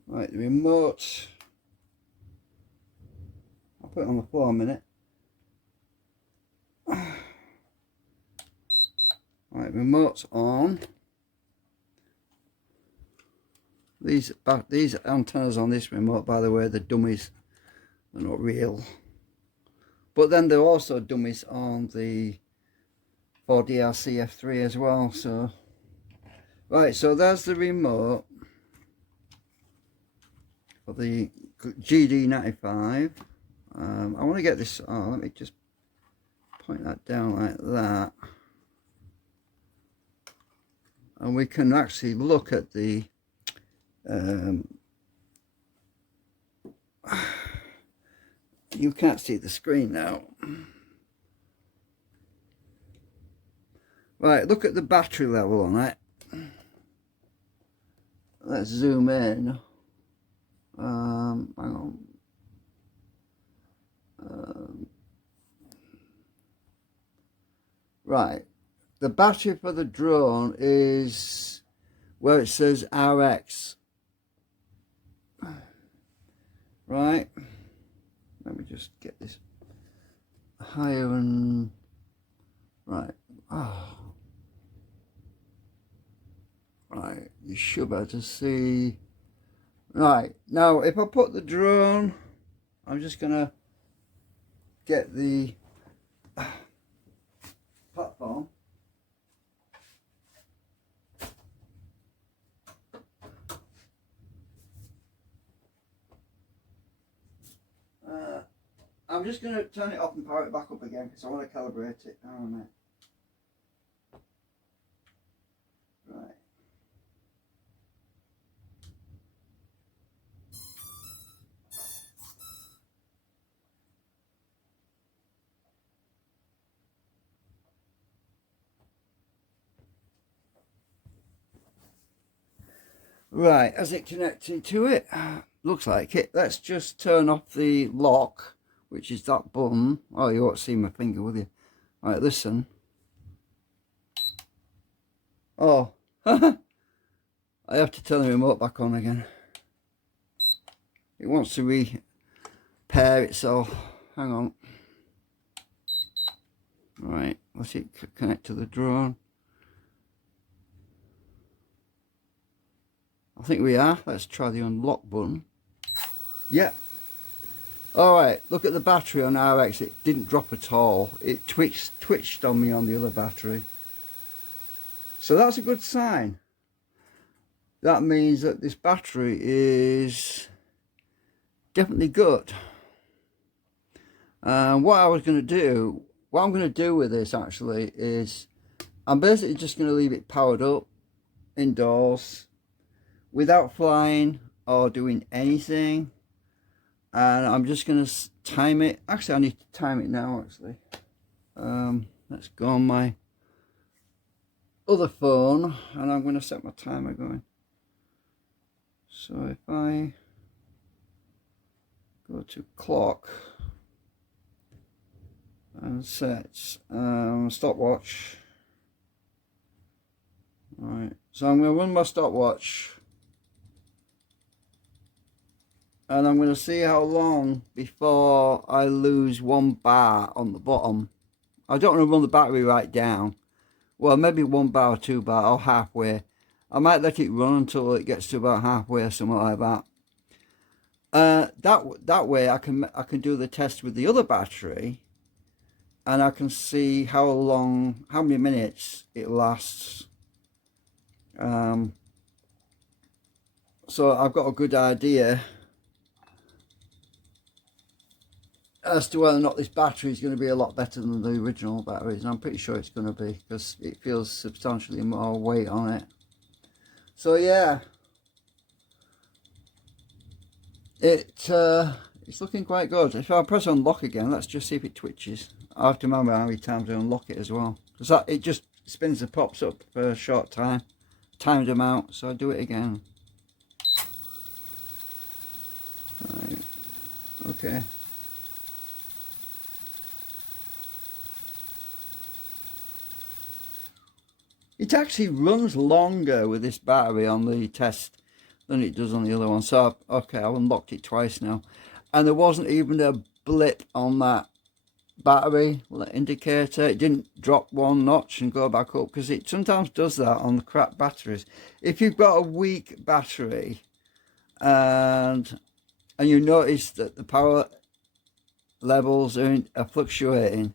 Right, the remote. I'll put it on the floor a minute. Right, remote's on. These antennas on this remote, by the way, they're dummies. They're not real. But then they're also dummies on the 4DRC F3 as well. So, right, so there's the remote for the GD95. I want to get this. Oh, let me just point that down like that. And we can actually look at the you can't see the screen now. Right, look at the battery level on it. Let's zoom in. Hang on. Right, the battery for the drone is where it says RX. Right, let me just get this higher and right. Oh. Right, you should be able to see. Right, now if I put the drone, I'm just gonna get the platform. I'm just going to turn it off and power it back up again because I want to calibrate it. Hang on a minute. Right. Right, as it connected to it, looks like it. Let's just turn off the lock, which is that button. Oh, you won't see my finger, will you? Right, listen. Oh, I have to turn the remote back on again. It wants to repair itself. Hang on. Right, let's it connect to the drone. I think we are. Let's try the unlock button. Yeah. Alright, look at the battery on RX. It didn't drop at all. It twitched on me on the other battery. So that's a good sign. That means that this battery is definitely good. What I'm going to do with this actually is I'm basically just going to leave it powered up indoors without flying or doing anything, and I'm just going to time it. Actually, I need to time it now actually. Let's go on my other phone and I'm going to set my timer going. So if I go to clock and set stopwatch. Alright, so I'm going to run my stopwatch and I'm going to see how long before I lose 1 bar on the bottom. I don't want to run the battery right down. Well, maybe 1 bar or 2 bar or halfway. I might let it run until it gets to about halfway or something like that. That way I can do the test with the other battery, and I can see how many minutes it lasts. So I've got a good idea as to whether or not this battery is going to be a lot better than the original batteries. And I'm pretty sure it's going to be, because it feels substantially more weight on it. So yeah, It's looking quite good. If I press unlock again, let's just see if it twitches. I have to remember how many times I unlock it as well, because it just spins and pops up for a short time, timed amount. So I do it again. Right. Okay. It actually runs longer with this battery on the test than it does on the other one. So, okay, I've unlocked it twice now. And there wasn't even a blip on that battery indicator. It didn't drop one notch and go back up, because it sometimes does that on the crap batteries. If you've got a weak battery and you notice that the power levels are fluctuating,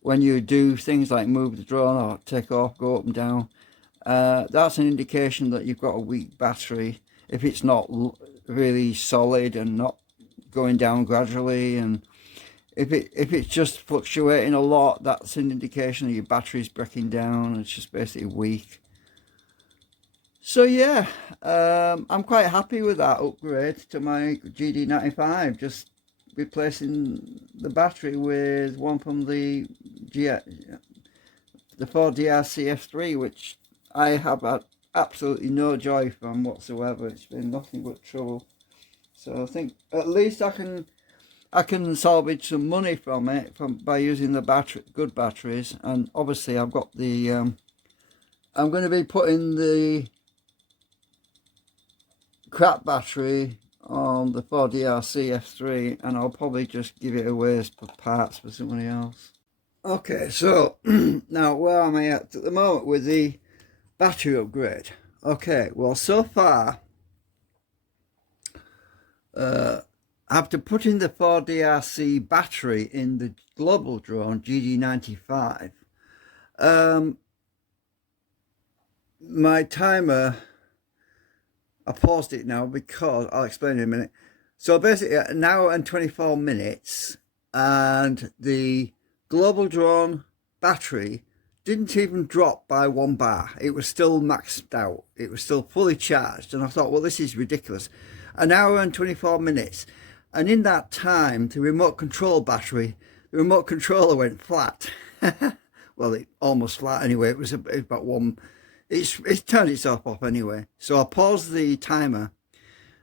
when you do things like move the drone or take off, go up and down, that's an indication that you've got a weak battery. If it's not really solid and not going down gradually, and if it's just fluctuating a lot, that's an indication that your battery's breaking down. It's just basically weak. So yeah, I'm quite happy with that upgrade to my GD95. Just replacing the battery with one from the Ford DRCF3, which I have had absolutely no joy from whatsoever. It's been nothing but trouble. So I think at least I can salvage some money from it by using the good batteries. And obviously I've got the I'm going to be putting the crap battery on the Ford DRCF3, and I'll probably just give it away as parts for somebody else. Okay, so now where am I at the moment with the battery upgrade? Okay, well, so far after putting the 4DRC battery in the global drone GD95, my timer, I paused it now because I'll explain in a minute. So basically an hour and 24 minutes, and the global drone battery didn't even drop by 1 bar. It was still maxed out. It was still fully charged. And I thought, well, this is ridiculous. An hour and 24 minutes. And in that time, the remote control battery, the remote controller went flat. Well, it almost flat anyway. It was about one. It's turned itself off anyway. So I paused the timer.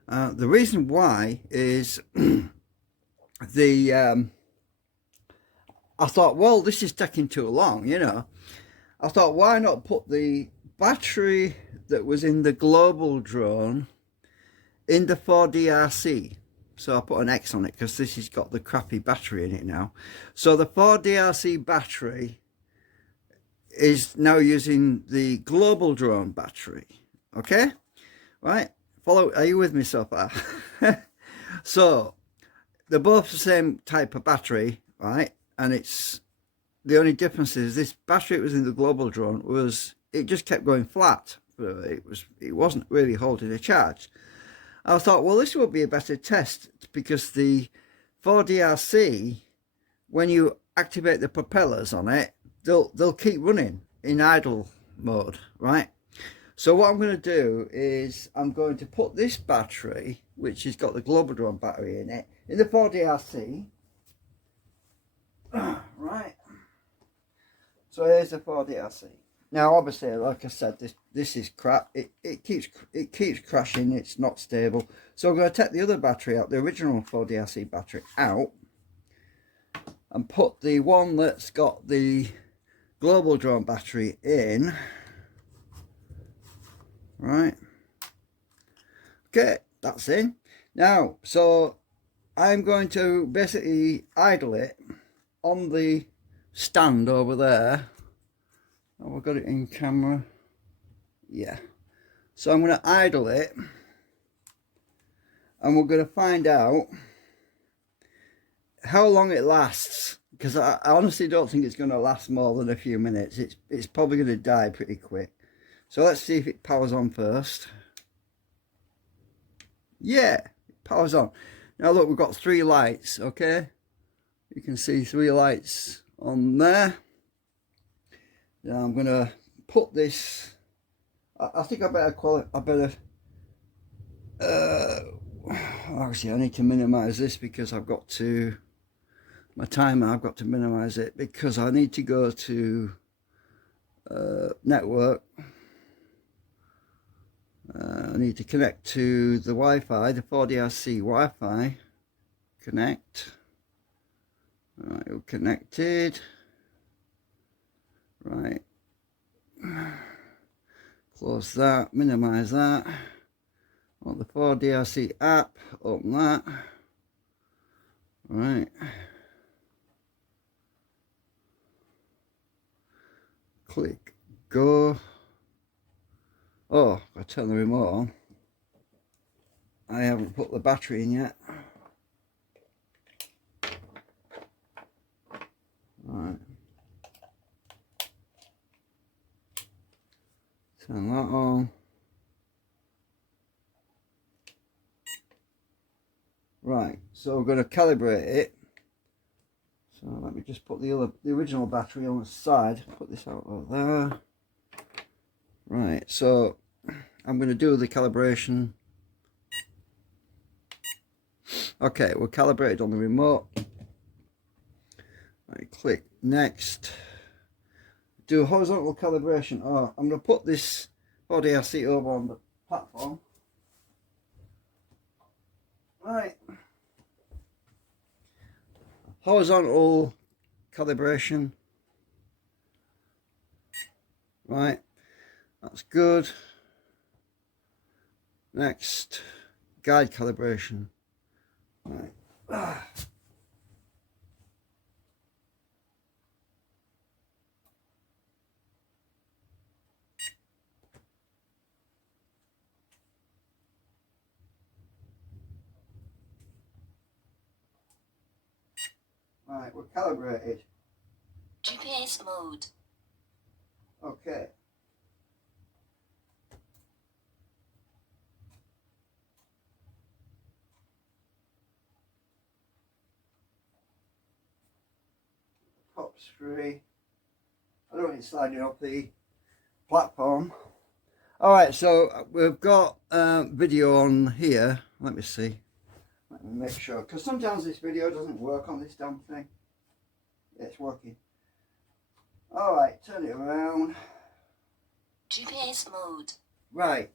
The reason why is I thought, well, this is taking too long, you know. I thought, why not put the battery that was in the global drone in the 4DRC? So I put an X on it because this has got the crappy battery in it now. So the 4DRC battery is now using the global drone battery. Okay, right, are you with me so far? So they're both the same type of battery, right? And it's the only difference is this battery that was in the global drone it just kept going flat. It wasn't really holding a charge. I thought, well, this would be a better test, because the 4DRC, when you activate the propellers on it, they'll keep running in idle mode, right? So what I'm going to do is I'm going to put this battery, which has got the global drone battery in it, in the 4DRC. Right. So here's the 4DRC. Now, obviously, like I said, this is crap. It keeps crashing. It's not stable. So I'm going to take the other battery out, the original 4DRC battery out, and put the one that's got the global drone battery in. Right. Okay, that's in. Now, so I'm going to basically idle it on the stand over there. Oh, I've got it in camera. Yeah. So I'm going to idle it, and we're going to find out how long it lasts, because I honestly don't think it's going to last more than a few minutes. It's probably going to die pretty quick. So let's see if it powers on first. Yeah, it powers on. Now look, we've got 3 lights, okay? You can see 3 lights on there. Now I'm going to put this, I think I better Actually I need to minimize this because I've got to, my timer, I've got to minimize it because I need to go to network. I need to connect to the Wi-Fi, the 4DRC Wi-Fi. Connect. Right, we're connected. Right. Close that, minimize that. On the 4DRC app, open that. Right. Click go. Oh, I turn the remote on. I haven't put the battery in yet. Right. Turn that on. Right, so we're going to calibrate it. So let me just put the original battery on the side. Put this out over there. Right, so I'm going to do the calibration. Okay, we're calibrated on the remote. Right, click next. Do horizontal calibration. Oh, I'm going to put this ODRC over on the platform. Right. Horizontal calibration. Right. That's good. Next, guide calibration. Right. Right, we're calibrated. GPS mode. Okay. Pops free. I don't need sliding up the platform. Alright, so we've got video on here. Let me see. Let me make sure. Because sometimes this video doesn't work on this damn thing. Yeah, it's working. Alright, turn it around. GPS mode. Right.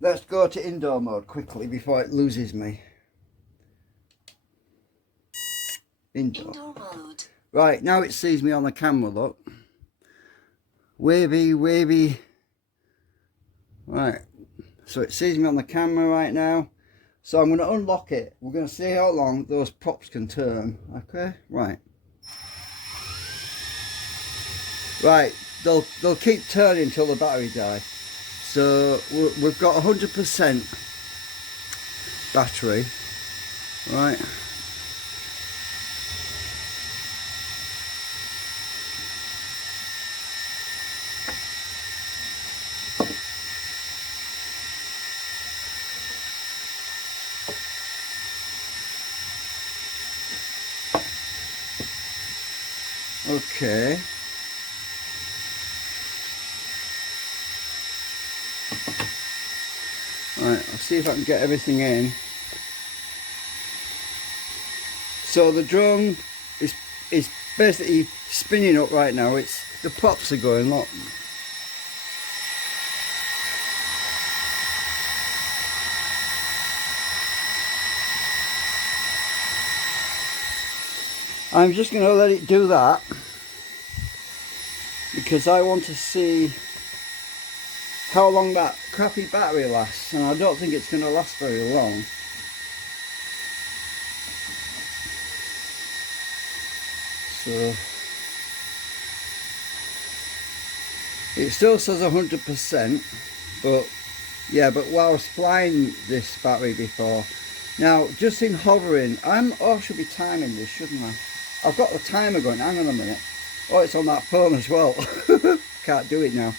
Let's go to indoor mode quickly before it loses me. Indoor mode. Right, now it sees me on the camera, look. Wavy, wavy. Right, so it sees me on the camera right now. So I'm going to unlock it. We're going to see how long those props can turn. Okay, right. Right, they'll keep turning until the battery dies. So we've got 100% battery. Right. Okay. Right, I'll see if I can get everything in. So the drone is basically spinning up right now. The props are going, look. I'm just going to let it do that because I want to see how long that crappy battery lasts, and I don't think it's going to last very long. So it still says 100%, but yeah, but while I was flying this battery before, now just in hovering, I should be timing this, shouldn't I? I've got the timer going. Hang on a minute. Oh, it's on that phone as well. Can't do it now.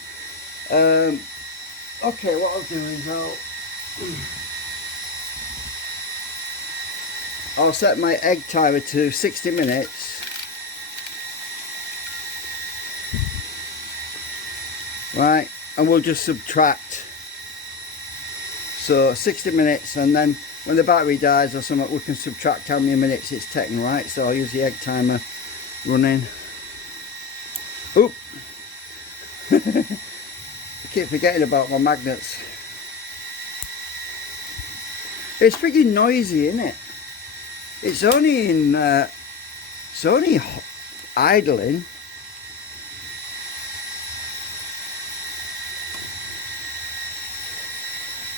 Okay, what I'll do is I'll set my egg timer to 60 minutes. Right, and we'll just subtract. So 60 minutes, and then when the battery dies or something, we can subtract how many minutes it's taken, right? So I'll use the egg timer running. Oop! I keep forgetting about my magnets. It's freaking noisy, isn't it? It's only idling.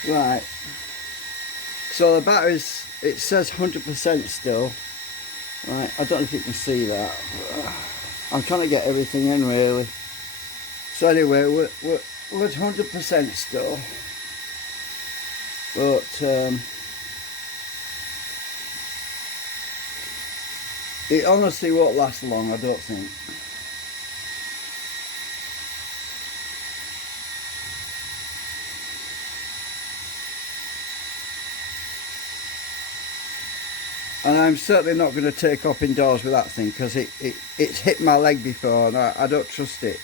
Right. So the battery's, it says 100% still. Right, I don't know if you can see that. I'm trying to get everything in really. So anyway, we're 100% still. But it honestly won't last long, I don't think. And I'm certainly not going to take off indoors with that thing, because it's hit my leg before and I don't trust it.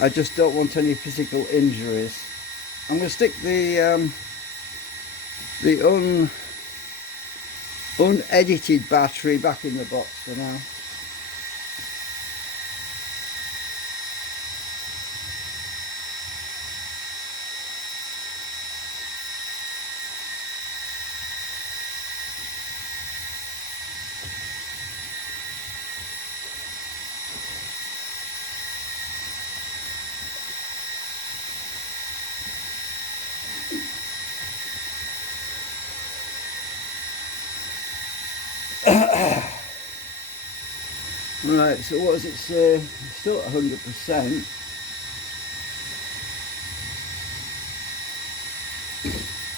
I just don't want any physical injuries. I'm going to stick the unedited battery back in the box for now. Right, so what does it say? It's still at 100%.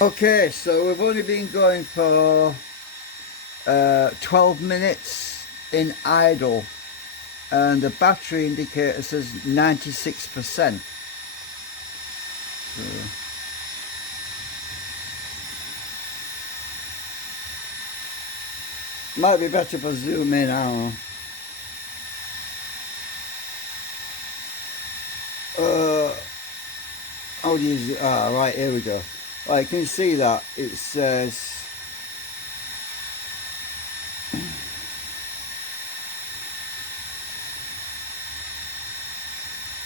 Okay, so we've only been going for 12 minutes in idle, and the battery indicator says 96%. So might be better if I zoom in, I don't know. How do you, right, here we go. Right, can you see that? It says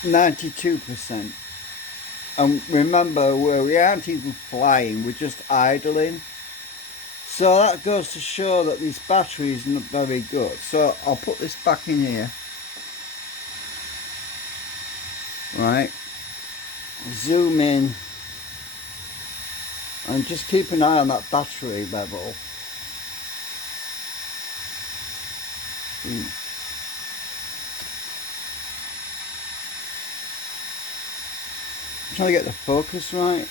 92%. And remember, we aren't even flying, we're just idling. So that goes to show that this battery is not very good. So I'll put this back in here. Right. Zoom in. And just keep an eye on that battery level. I'm trying to get the focus right.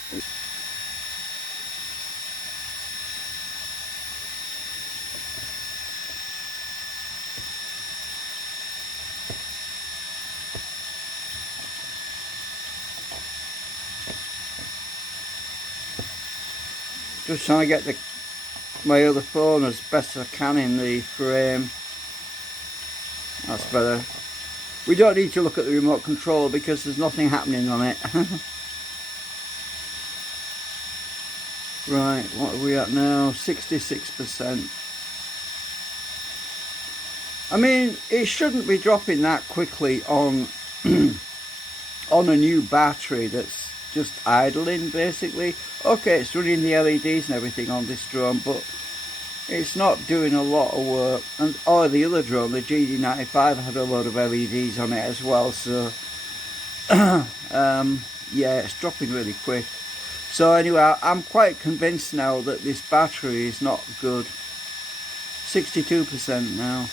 Just trying to get my other phone as best as I can in the frame. That's better. We don't need to look at the remote control because there's nothing happening on it. Right, what are we at now? 66%. I mean, it shouldn't be dropping that quickly on on a new battery that's just idling basically. Okay, it's running the LEDs and everything on this drone, but it's not doing a lot of work. And the other drone, the GD95, had a load of LEDs on it as well, so yeah, it's dropping really quick. So anyway, I'm quite convinced now that this battery is not good. 62% now.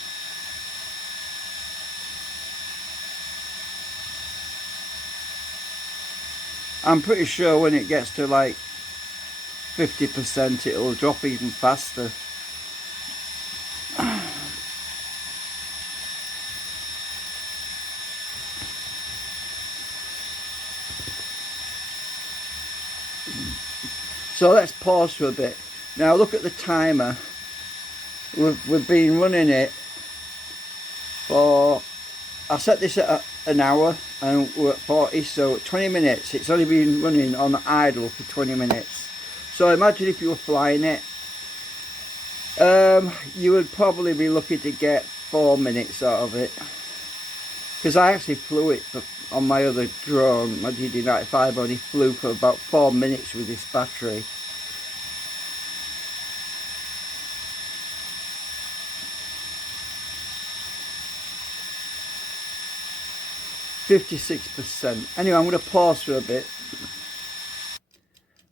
I'm pretty sure when it gets to like 50% it'll drop even faster. So let's pause for a bit. Now look at the timer. We've been running it for, I set this at an hour and we're at 40, so 20 minutes. It's only been running on idle for 20 minutes. So imagine if you were flying it. You would probably be lucky to get 4 minutes out of it, because I actually flew it on my other drone, my GD95. Only flew for about 4 minutes with this battery. %56%. Anyway, I'm going to pause for a bit.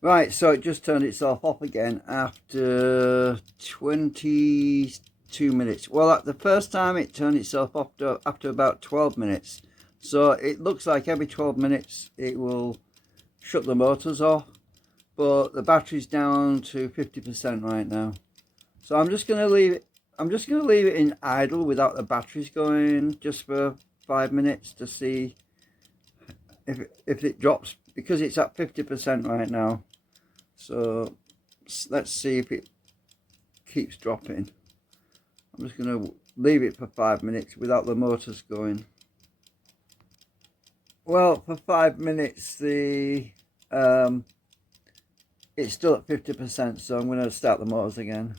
Right, so it just turned itself off again after 22 minutes. Well, the first time it turned itself off after about 12 minutes. So it looks like every 12 minutes it will shut the motors off. But the battery's down to 50% right now. So I'm just going to leave it. I'm just going to leave it in idle without the batteries going, just for 5 minutes to see if it drops, because it's at 50% right now. So let's see if it keeps dropping. I'm just going to leave it for 5 minutes without the motors going. Well, for 5 minutes it's still at 50%, so I'm going to start the motors again.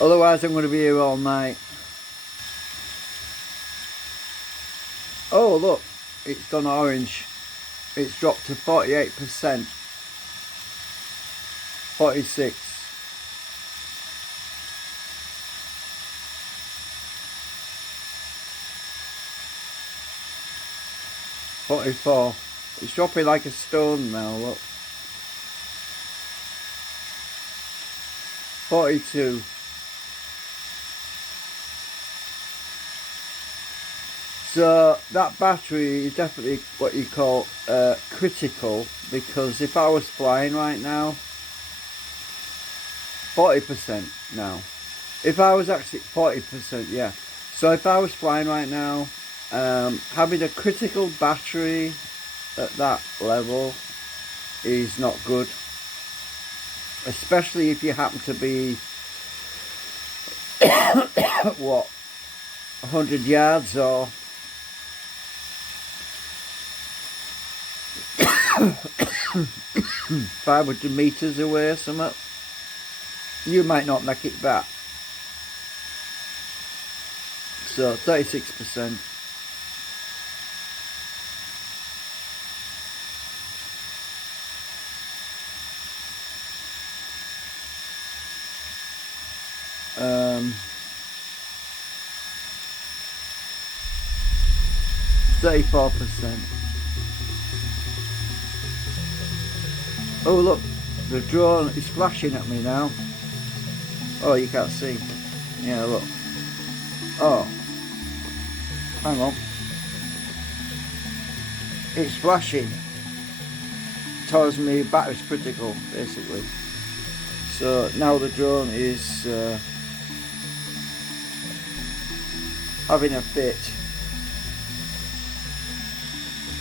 Otherwise I'm going to be here all night. Oh look, it's gone orange. It's dropped to 48%. 46. $44. It's dropping like a stone now, look. 42. So that battery is definitely what you call critical, because if I was flying right now, 40% now. If I was actually 40%, yeah. So if I was flying right now, having a critical battery at that level is not good, especially if you happen to be what, 100 yards or 500 meters away or something. You might not make it back. So 36%. Um, 34%. Oh look, the drone is flashing at me now. Oh, you can't see. Yeah, look. Oh, hang on. It's flashing. Tells me battery's critical, basically. So now the drone is having a fit.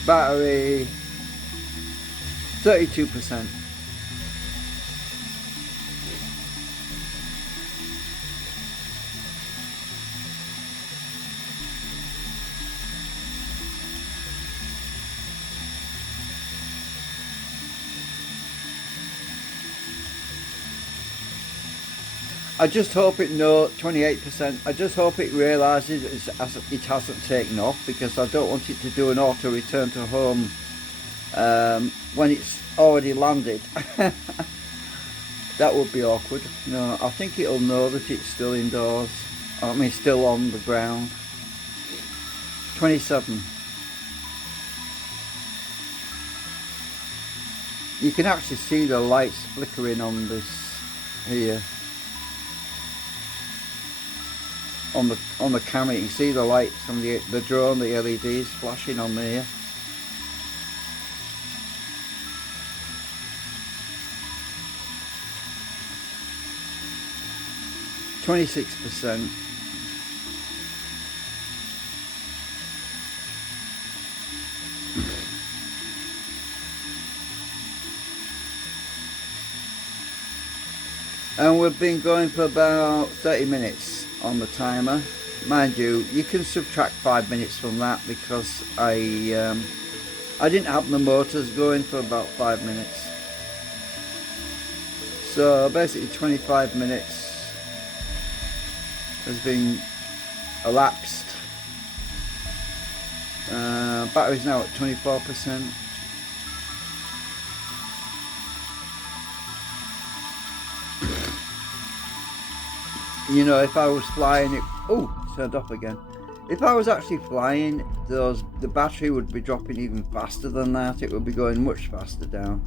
Battery 32%. I just hope it 28%. I just hope it realises it hasn't taken off, because I don't want it to do an auto return to home when it's already landed. That would be awkward. No, I think it'll know that it's still indoors. I mean, still on the ground. 27. You can actually see the lights flickering on this here. On the camera, you can see the lights on the drone, the LEDs flashing on there. %. And we've been going for about 30 minutes on the timer. Mind you, you can subtract 5 minutes from that, because I I didn't have the motors going for about 5 minutes. So basically 25 minutes has been elapsed. Battery's now at 24%. You know, if I was flying it, oh, turned off again. If I was actually flying, the battery would be dropping even faster than that. It would be going much faster down.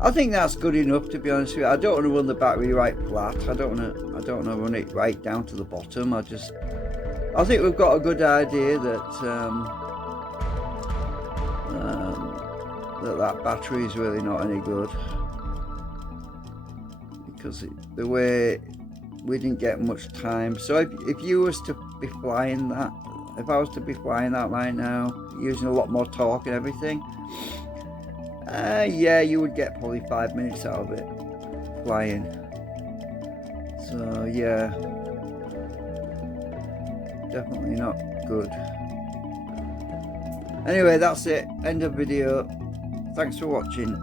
I think that's good enough, to be honest with you. I don't want to run the battery right flat. I don't want to run it right down to the bottom. I think we've got a good idea that that battery is really not any good, because the way we didn't get much time. So if you was to be flying that, if I was to be flying that right now, using a lot more torque and everything, yeah, you would get probably 5 minutes out of it flying. So yeah, definitely not good. Anyway, that's it. End of video. Thanks for watching.